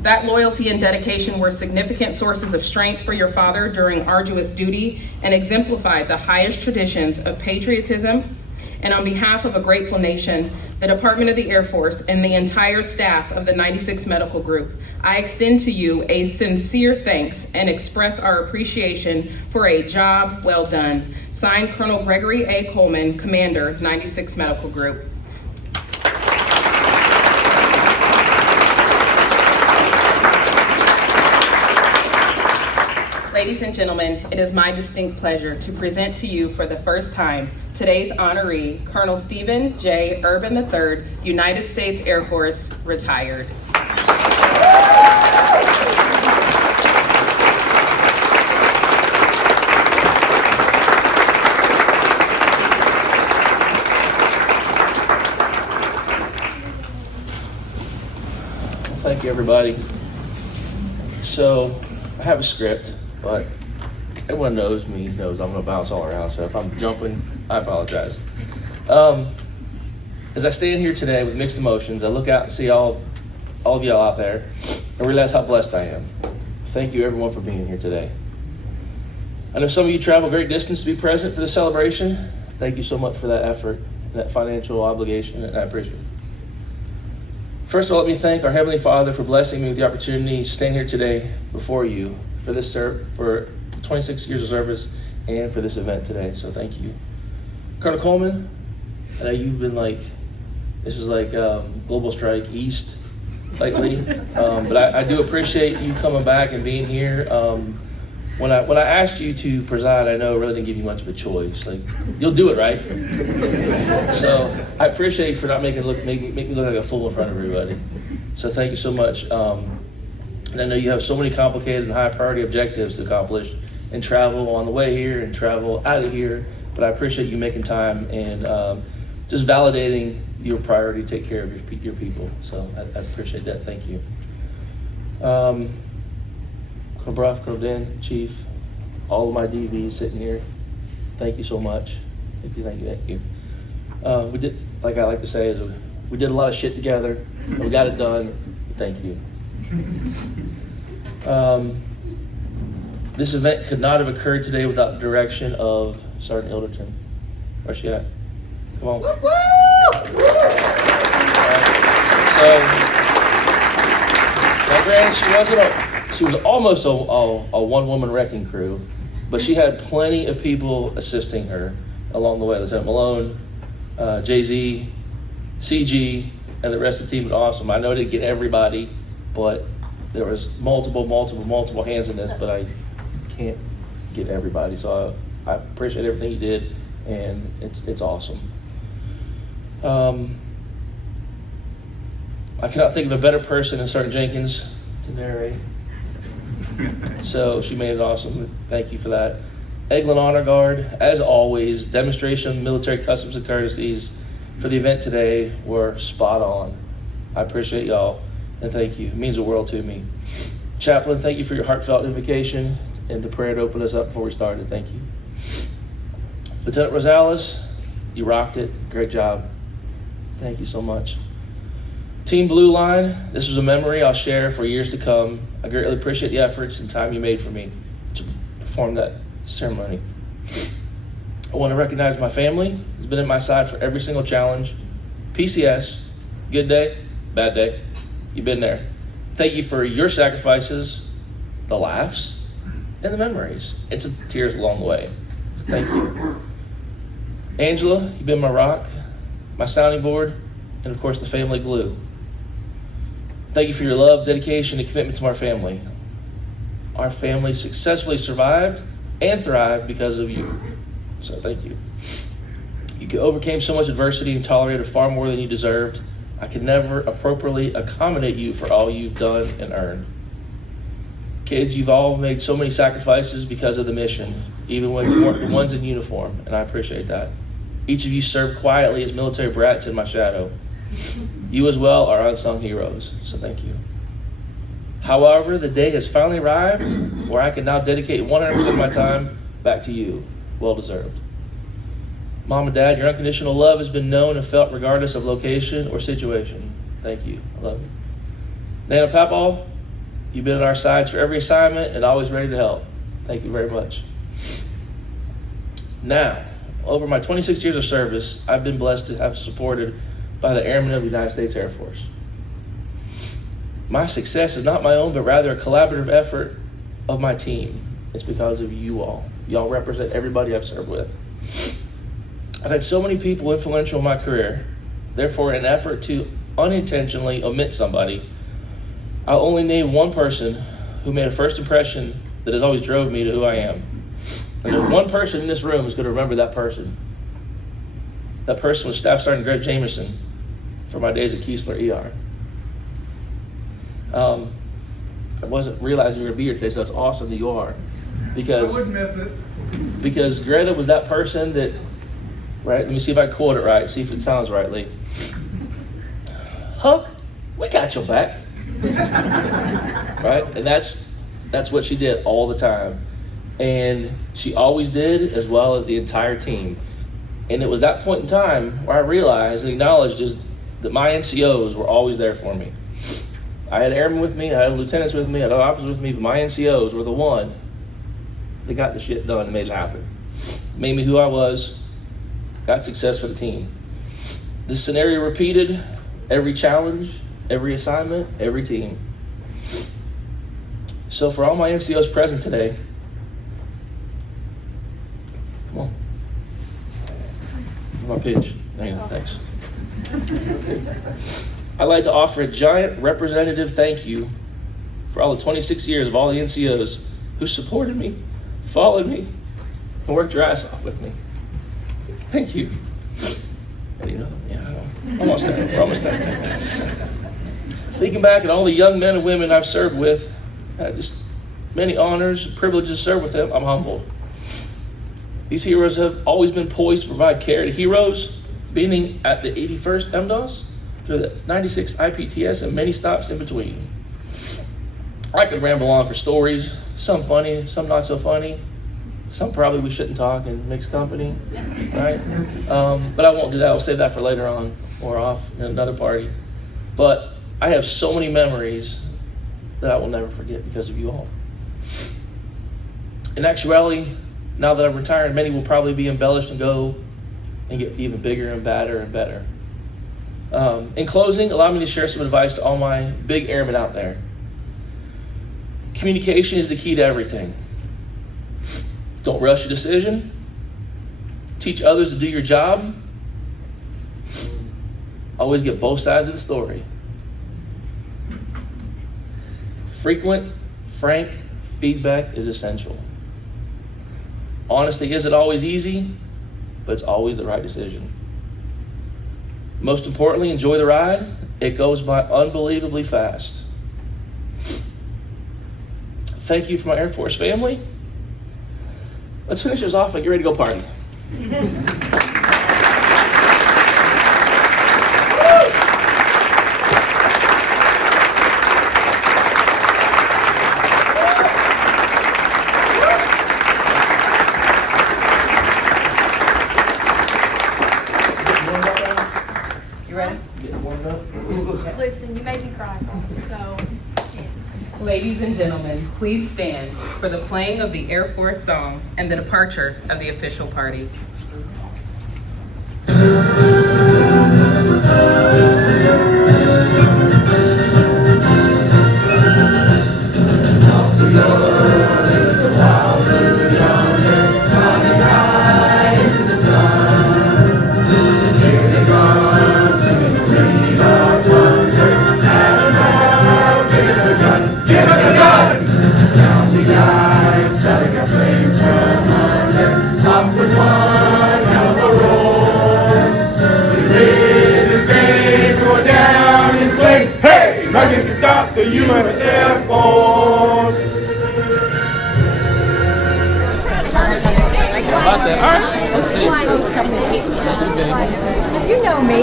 That loyalty and dedication were significant sources of strength for your father during arduous duty and exemplified the highest traditions of patriotism. And on behalf of a grateful nation, the Department of the Air Force, and the entire staff of the 96 Medical Group, I extend to you a sincere thanks and express our appreciation for a job well done. Signed, Colonel Gregory A. Coleman, Commander, 96 Medical Group. Ladies and gentlemen, it is my distinct pleasure to present to you for the first time today's honoree, Colonel Stephen J. Urban III, United States Air Force, retired. Thank you, everybody. So, I have a script, but everyone knows me, knows I'm gonna bounce all around, so if I'm jumping, I apologize. As I stand here today with mixed emotions, I look out and see all of y'all out there and realize how blessed I am. Thank you, everyone, for being here today. I know some of you travel great distance to be present for the celebration. Thank you so much for that effort, that financial obligation, and I appreciate it. First of all, let me thank our Heavenly Father for blessing me with the opportunity to stand here today before you for 26 years of service and for this event today, so thank you. Colonel Coleman, I know you've been this was like Global Strike East lately, but I do appreciate you coming back and being here. When I asked you to preside, I know I really didn't give you much of a choice. You'll do it, right? So I appreciate you for not make me look like a fool in front of everybody. So thank you so much. And I know you have so many complicated and high priority objectives to accomplish and travel on the way here and travel out of here, but I appreciate you making time and just validating your priority to take care of your people. So I appreciate that. Thank you. Colonel Bruff, Colonel Den, Chief, all of my DVs sitting here, thank you so much. Thank you. We did, like I like to say, we did a lot of shit together, and we got it done. Thank you. This event could not have occurred today without the direction of Sergeant Ilderton. Where's she at? Come on. So, now granted, she was almost a one-woman wrecking crew, but she had plenty of people assisting her along the way. Lieutenant Malone, JZ, CG, and the rest of the team was awesome. I know I didn't get everybody, but there was multiple hands in this, but I can't get everybody. So I appreciate everything you did, and it's awesome. I cannot think of a better person than Sergeant Jenkins to narrate. So she made it awesome. Thank you for that. Eglin Honor Guard, as always, demonstration of military customs and courtesies for the event today were spot on. I appreciate y'all, and thank you. It means the world to me. Chaplain, thank you for your heartfelt invocation and the prayer to open us up before we started. Thank you. Lieutenant Rosales, you rocked it. Great job. Thank you so much. Team Blue Line, this was a memory I'll share for years to come. I greatly appreciate the efforts and time you made for me to perform that ceremony. I want to recognize my family who's been at my side for every single challenge. PCS, good day, bad day, you've been there. Thank you for your sacrifices, the laughs, and the memories, and some tears along the way. So thank you. Angela, you've been my rock, my sounding board, and of course the family glue. Thank you for your love, dedication, and commitment to our family. Our family successfully survived and thrived because of you. So thank you. You overcame so much adversity and tolerated far more than you deserved. I could never appropriately accommodate you for all you've done and earned. Kids, you've all made so many sacrifices because of the mission, even when you weren't the ones in uniform, and I appreciate that. Each of you served quietly as military brats in my shadow. You as well are unsung heroes, so thank you. However, the day has finally arrived where I can now dedicate 100% of my time back to you. Well deserved. Mom and Dad, your unconditional love has been known and felt regardless of location or situation. Thank you. I love you. Nana Papal, you've been at our sides for every assignment and always ready to help. Thank you very much. Now, over my 26 years of service, I've been blessed to have supported by the Airmen of the United States Air Force. My success is not my own, but rather a collaborative effort of my team. It's because of you all. Y'all represent everybody I've served with. I've had so many people influential in my career. Therefore, in an effort to unintentionally omit somebody, I'll only name one person who made a first impression that has always drove me to who I am. And there's one person in this room who's going to remember that person. That person was Staff Sergeant Greg Jameson for my days at Keesler ER. I wasn't realizing you were going to be here today, so it's awesome that you are. Because, I wouldn't miss it. Because Greta was that person that, right, let me see if I quote it right, see if it sounds right, Lee. Huck, we got your back. Right? And that's what she did all the time. And she always did, as well as the entire team. And it was that point in time where I realized and acknowledged that my NCOs were always there for me. I had airmen with me, I had lieutenants with me, I had officers with me, but my NCOs were the one that got the shit done and made it happen. Made me who I was, got success for the team. This scenario repeated every challenge, every assignment, every team. So for all my NCOs present today, come on. My pitch. Hang on, thanks. I'd like to offer a giant representative thank you for all the 26 years of all the NCOs who supported me, followed me, and worked your ass off with me. Thank you. Almost there. We're almost there. Thinking back at all the young men and women I've served with, I had just many honors and privileges to serve with them, I'm humbled. These heroes have always been poised to provide care to heroes, beginning at the 81st MDOS through the 96 IPTS and many stops in between. I could ramble on for stories, some funny, some not so funny, some probably we shouldn't talk in mixed company, right? But I won't do that. I'll save that for later on or off in another party. But I have so many memories that I will never forget because of you all. In actuality, now that I'm retired, many will probably be embellished and go and get even bigger and badder and better. In closing, allow me to share some advice to all my big airmen out there. Communication is the key to everything. Don't rush a decision. Teach others to do your job. Always get both sides of the story. Frequent, frank feedback is essential. Honesty isn't always easy, but it's always the right decision. Most importantly, enjoy the ride. It goes by unbelievably fast. Thank you for my Air Force family. Let's finish this off and get ready to go party. Listen, you made me cry, so. Ladies and gentlemen, please stand for the playing of the Air Force song and the departure of the official party. Stop the U.S. Air Force! About that. All right. Let's see. You know me.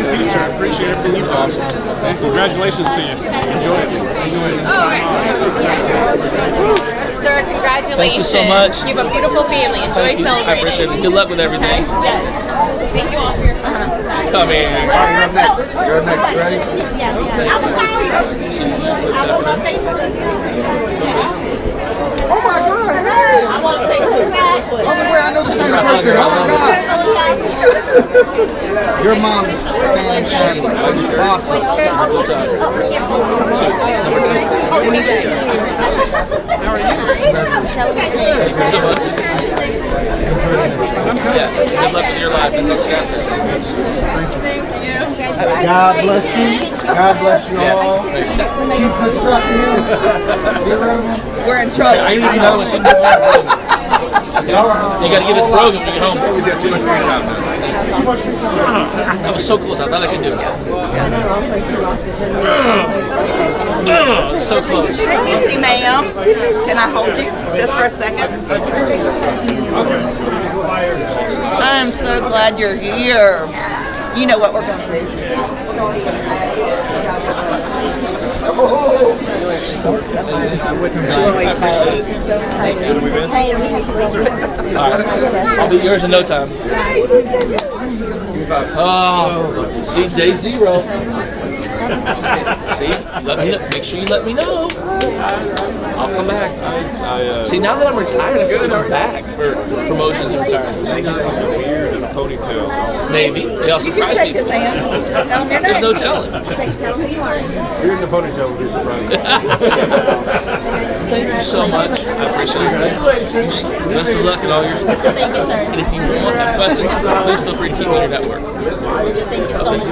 Thank you, sir. Appreciate everything you've done. And congratulations to you. Enjoy it. Enjoy it. Sir, congratulations. Thank you so much. You have a beautiful family. Enjoy celebrating. I appreciate it. Good luck with everything. Yes. Thank you all for your Come here. You're up next. You're up next. Ready? Oh my God! Hey! I want to say congrats. I know the same person. Oh my God! Your mom is fantastic. She's awesome. Thank you so much. Yeah, good luck with your life and next chapter. God bless you. God bless you all. Keep good trucking. We're in trouble. I didn't even know she did that. You got to give it the program to get home. We got too much free time now. That was so close. I thought I could do it. So close. Missy, ma'am, can I hold you just for a second? I'm so glad you're here. You know what we're going to do. I'll be yours in no time. Oh, see, day zero. See, make sure you let me know. I'll come back. See, now that I'm retired, I'm going to come back for promotions and retirements. Weird and a ponytail. Maybe. They all You can surprise shake me. his hand. Just tell him your There's name. no telling. Tell him who you are. You're in the ponytail would be surprised. Thank you so much. I appreciate it. Best of luck in all your. Thank you, sir. And if you want any questions, please feel free to keep me on your network. Thank you so much.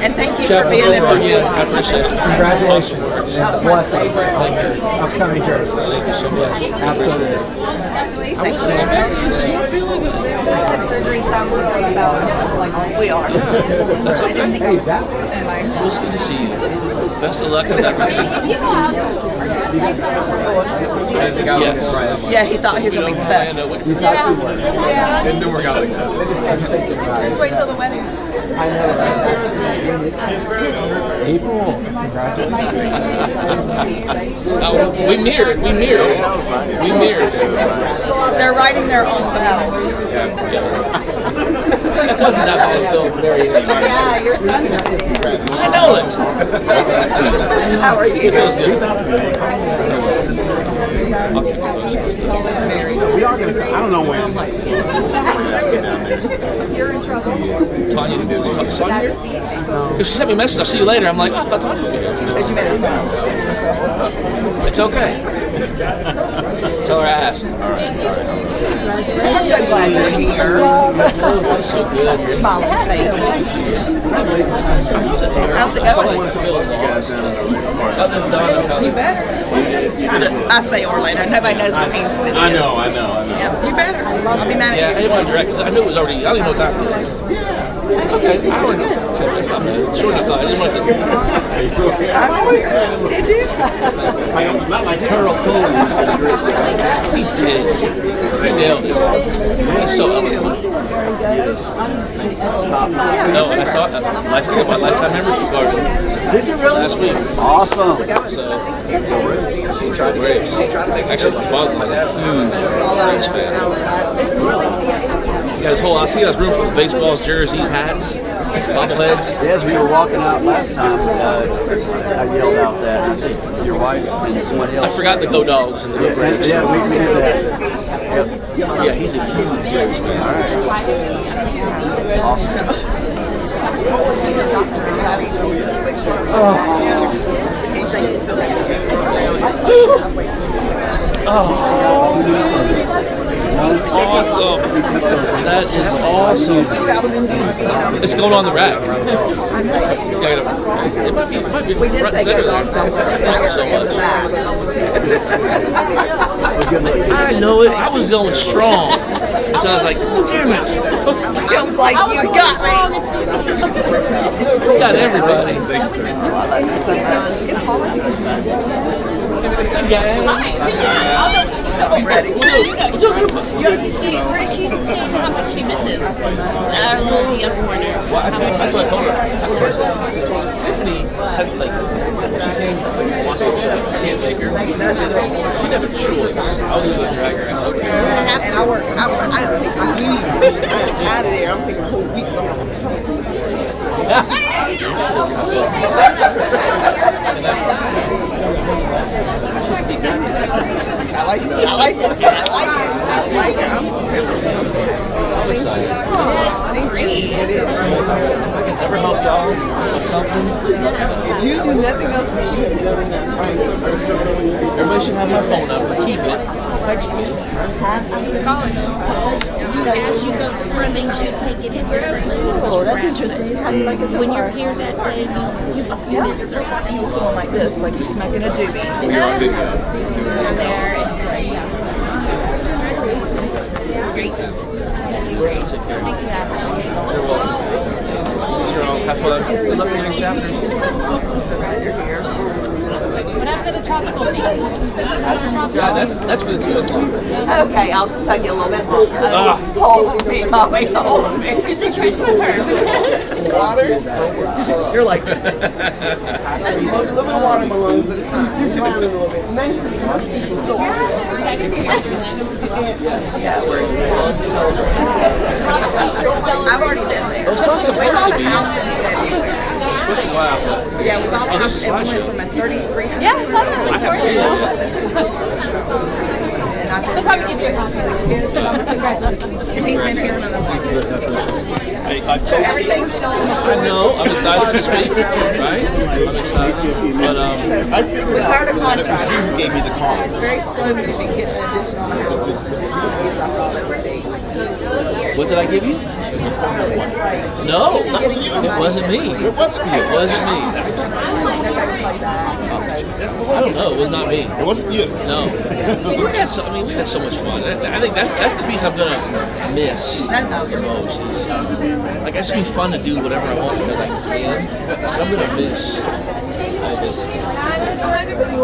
And thank you Chapter for being over in again. I appreciate it. Congratulations. That was my favorite. Thank you. Upcoming journey. Thank you so much. Absolutely. I wasn't expecting you, so you're feeling it. Surgery sounds great about We are. That's okay. It was good to see you. Best of luck with everything. Yes. Yeah, he thought he was going to be tough. It didn't work out like that. Just wait till the wedding. Oh, we mirrored. They're writing their own vows. It wasn't that bad until the very end. Yeah, your son's I know it. How are you? It feels good. We are going to, I don't know when. You're in trouble. Tanya, because she sent me a message, I'll see you later. I'm like, oh, I thought Tanya would be here. Because you made a vow. It's okay. Tell her I asked. I'm so glad you're here. So good. Smiling face. How's it going? You better. I say Orlando. Nobody knows what means city. I know. Yeah, you better. I'll be mad Yeah, I at you. didn't want to direct because I knew it was already. I don't even know what time it was. Okay, I don't know. 10 minutes, not bad. Short enough. I didn't want to. Did you? Not like Carol Cole. He did. He nailed it. He's so eloquent. No, I saw it. My lifetime membership card. Did you really? Last week. Awesome. So, Braves. Actually, my father was a huge Braves fan. He got his whole house. He got his room full of baseballs, jerseys, hats, bobbleheads. As we were walking out last time, I yelled out that I think your wife and somebody else. I forgot the Go Dogs and the Go Braves. Yeah, we did that. Yep. Yeah, he's a huge Braves fan. All right. Awesome. Awesome. That is awesome. It's going on the rack. It might be front and center there. Thank you so much. I know it. I was going strong. Until I was like, damn it. I was like, you got me. You got everybody. It's hard because I'm ready. She's saying how much she misses our little DM corner. Well, I told her. Tiffany had like she came once a week. I can't make her. She never choice. I was gonna drag her out. Okay. I have to work. I don't take my leave. I'm out of there. I'm taking a whole week. I like it. I'm so great. It is. If I can ever help y'all with something, please let me know. If you do nothing else for me, you have done enough. Everybody should have my phone number. Keep it. Text me. College. As you go from things, you take it in differently. Oh, that's interesting. How do you like it so When far? you're here that day, you miss certain It's going like this, like you're smacking a doobie. We're on video. there. It's great. Take care. Thank you. You're welcome. Strong. Have fun. Good luck reading chapters. What happened to the tropical tea? Yeah, that's for the 2 o'clock. Okay, I'll just hug you a little bit longer. Ah. Hold me, mommy, hold me. It's a treasure term. Water? You're like, a little bit of water in my lungs, but it's fine. I'm drowning a little bit. Nice to meet I've already been there. It's not supposed to be. It's supposed to be wild. Yeah, we bought a house this is and we slideshow. went from a 3,300. Yeah, I saw that. I haven't seen that yet. They'll probably give you a copy. And he's been here another one. So everything's still I know. I'm excited for this week. Right? I'm excited. But we hired a contract. You gave me the call. It's very slow moving, getting additional. what did I give you? No, it wasn't me. It wasn't you. It wasn't me. I don't know. It was not me. It wasn't you. No. We had so much fun. I think that's the piece I'm gonna miss the most. Is, like, it's gonna be fun to do whatever I want because I can. But I'm gonna miss all this. You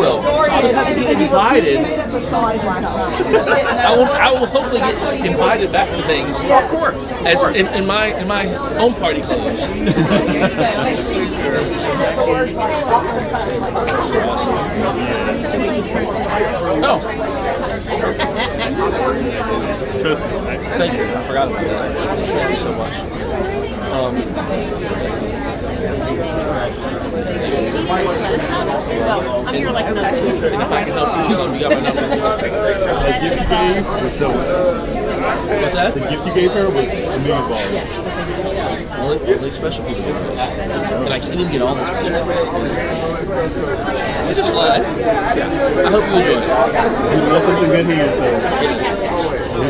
will. So I'll just have to get invited. I will hopefully get invited back to things. Yeah, of course. As in my own party clothes. No. Thank you. I forgot about that. Thank you so much. I'm here like another 2 And if I can help you with something, you got my number. What's that? The gift you gave her was $1 million. Only special people get this. And I can't even get all the special people. It's just I hope you enjoy it. You left us in good hands, so.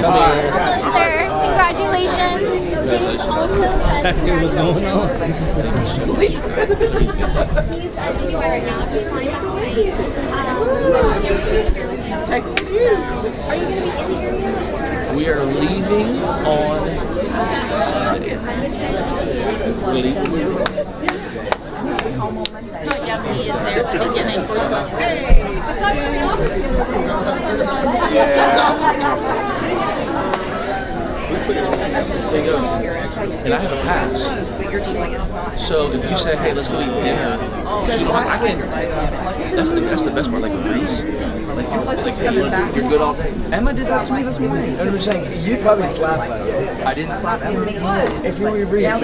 Come here. Sir, congratulations. James also said What's going on? he's anywhere right now. He's flying out tonight. Are you going to be in the area? We are leaving on Sunday. Yummy is there at the beginning. There you go. And I have a pass. So if you say, hey, let's go eat dinner, so you don't have, I can. That's the best part. Like with Reese, like hey, if you're good off. Emma did that to me this morning. And we're saying you'd probably slap us. I didn't slap Emma. If you were Reese, yeah.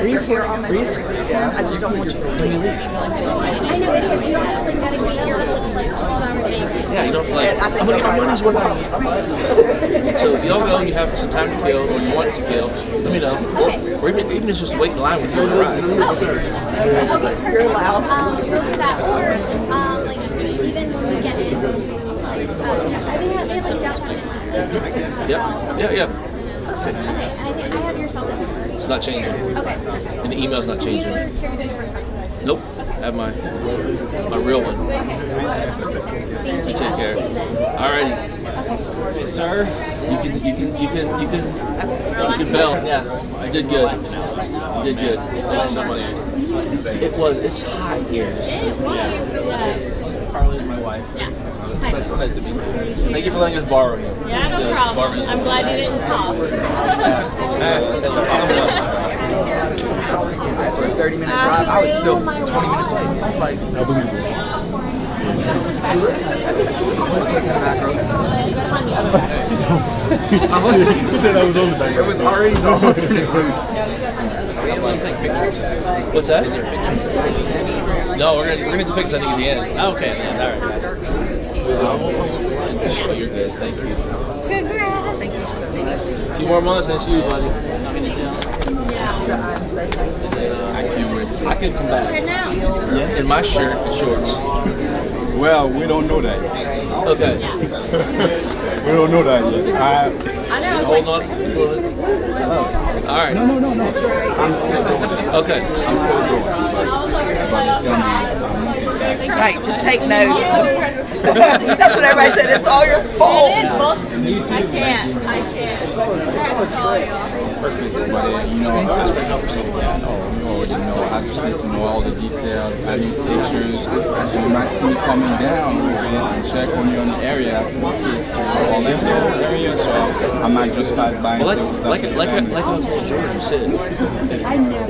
I just don't want you to leave. I know, because you actually dedicate your whole 12-hour day. Yeah, you don't like. I'm gonna get my money's worth out of you. So if y'all go and you have some time to kill, or you want to kill, let me know. Or even if it's just wait in line with you. You're loud. Go to that, or like even when we get in, I think they have like downtown. Yeah. Perfect. Okay, I have your cell phone. It's not changing. Okay. And the email's not changing. Do you carry the different fax? Nope. I have my real one. You take care. Alrighty. Okay. Sir, you can bell. Yes. You did good. You did good. It's hot here. Carly's my wife. Yeah. It's so nice to meet you. Thank you for letting us borrow you. Yeah, no problem. I'm glad you didn't cough. For a 30-minute drive, I was still 20 minutes late. I was like, Unbelievable. I was taking the back roads. It was already the alternate routes. Are we able to take pictures? What's that? No, we're gonna take pictures. I think at the end. Okay, man. All right. You're good. Thank you. Congrats. Thank you. A few more months, that's you, buddy. I can come back. Where now? In my shirt and shorts. Well, we don't know that. Okay. We don't know that yet. I know. Hold on. All right. No. I'm still going. Okay. I'm still going. Right, just take notes. That's what everybody said. It's all your fault. I can't. It's all a perfect. But you already know. I just need to know all the details. I need pictures. So you might see me coming down a little bit and check on you on the area after my kids to all that area. So I might just pass by and say what's up. Like I told Jordan, said,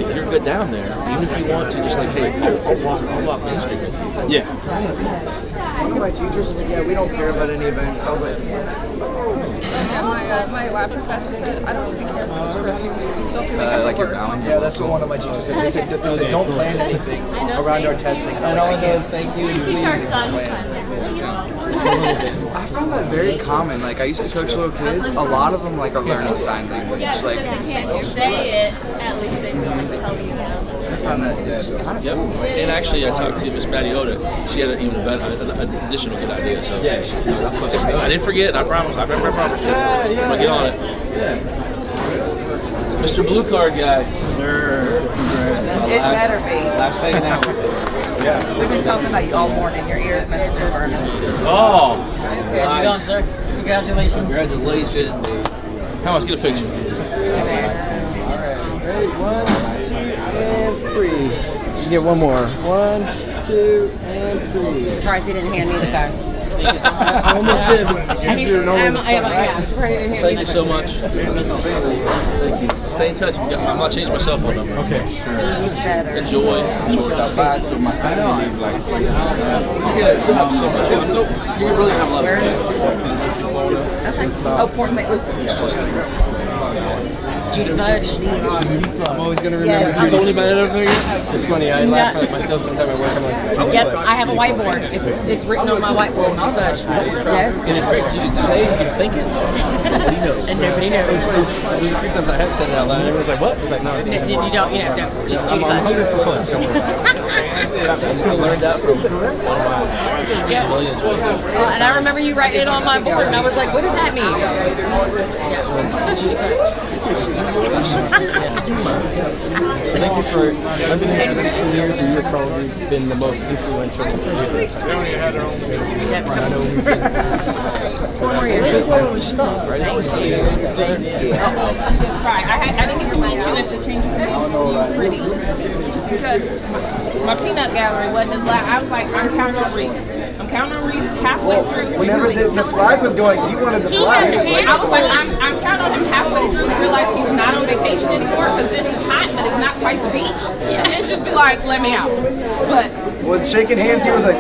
if you're good down there, even if you want to, just like, hey, I'll walk Main Street. Yeah. One of my teachers was like, yeah, we don't care about any events. I was like, Yeah, my lab professor said, I don't even care if it's for a few weeks. You still have to make up like the work. yeah, that's what one of my teachers said. They said don't plan anything around our testing. I'm like, I can't. Thank you. She's our son. I found that very common. Like I used to coach little kids. A lot of them like are learning sign language. Yeah, Like can't say it. At least they can like tell you now. I found that it's kind of Yep. And actually, I talked to Miss Maddie Oda. She had an additional good idea. So yeah, I didn't forget. I promise. I promise you. I'm gonna get on it. Mr. Blue Card guy. It better be. Last hanging out. Yeah. We've been talking about you all morning. Your ears must have been burning. Oh. How's it going, sir? Congratulations. Congratulations. How much? Get a picture. Ready? 1, 2, and 3. You get one more. 1, 2, and 3. Surprised he didn't hand me the card. I almost did. Thank you so much. Thank you. Stay in touch. I'm not changing my cell phone number. Okay, sure. Enjoy. Stop by so my family live like You have so much. You really have a lot of Oh, Port St. Lucie. Judy Fudge. always going to remember. Yes. You told me about it over here? It's funny. I laugh at myself sometimes at work. I'm like, Yep, I have a whiteboard. It's written on my whiteboard. Yes. And it's great because you can say it, you can think it. Nobody knows. And nobody knows. There's a few times I have said it out loud, and everyone's like, what? It's like, no. You don't, just Judy I'm hungry for fun. Don't worry about it. I learned that from one of my civilians. And I remember you writing it on my board, and I was like, what does that mean? Thank you for, I've been here for 16 years, and you've probably been the most influential leader. I know we've been through stuff, right? Right, I didn't even meet you at the changes. Pretty. Because my peanut gallery wasn't as loud. I was like, I'm counting on Reese. I'm counting on Reese halfway through. Whenever the flag was going, he wanted the flag. I was like, I'm counting on him halfway through to realize he's not on vacation anymore because this is hot, but it's not quite the beach. And then just be like, let me out. But when shaking hands, he was like,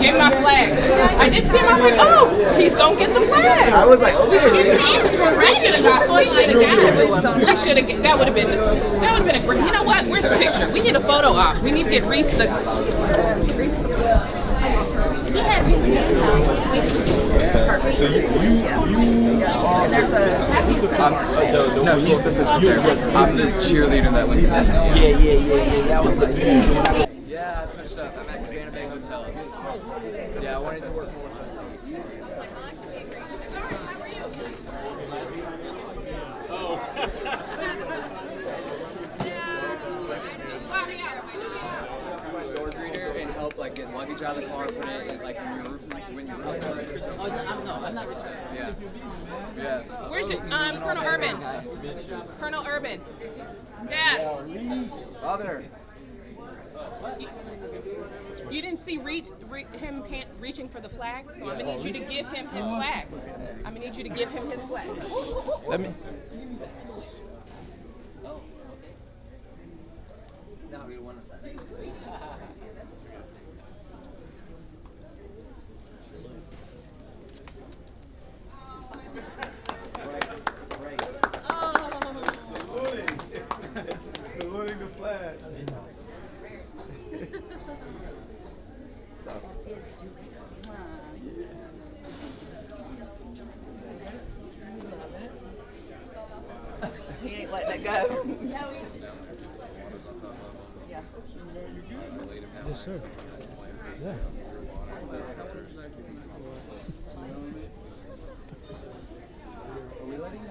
give my flag. I did see him. I was like, oh, he's gonna get the flag. I was like, oh, his hands were ready. We should have got one. We should have. That would have been a great. You know what? Where's the picture? We need a photo op. We need to get Reese the. So you No, he's the physical therapist. I'm the cheerleader that went to Disney. Yeah. That was like, Yeah, I switched up. I'm at Cabana Bay Hotels. Yeah, I wanted to work more with hotels. Door greeter and help like get luggage out of the car, put it like in your roof, like when you're out. I'm not just saying. Yeah. Yeah. Where's your Colonel Urban? Colonel Urban. Dad. Father. You didn't see him reaching for the flag, so I'm gonna need you to give him his flag. I'm gonna need you to give him his flag. Let me. Saluting the flag. He ain't letting it go. Yes, sir. Yeah. Are we letting him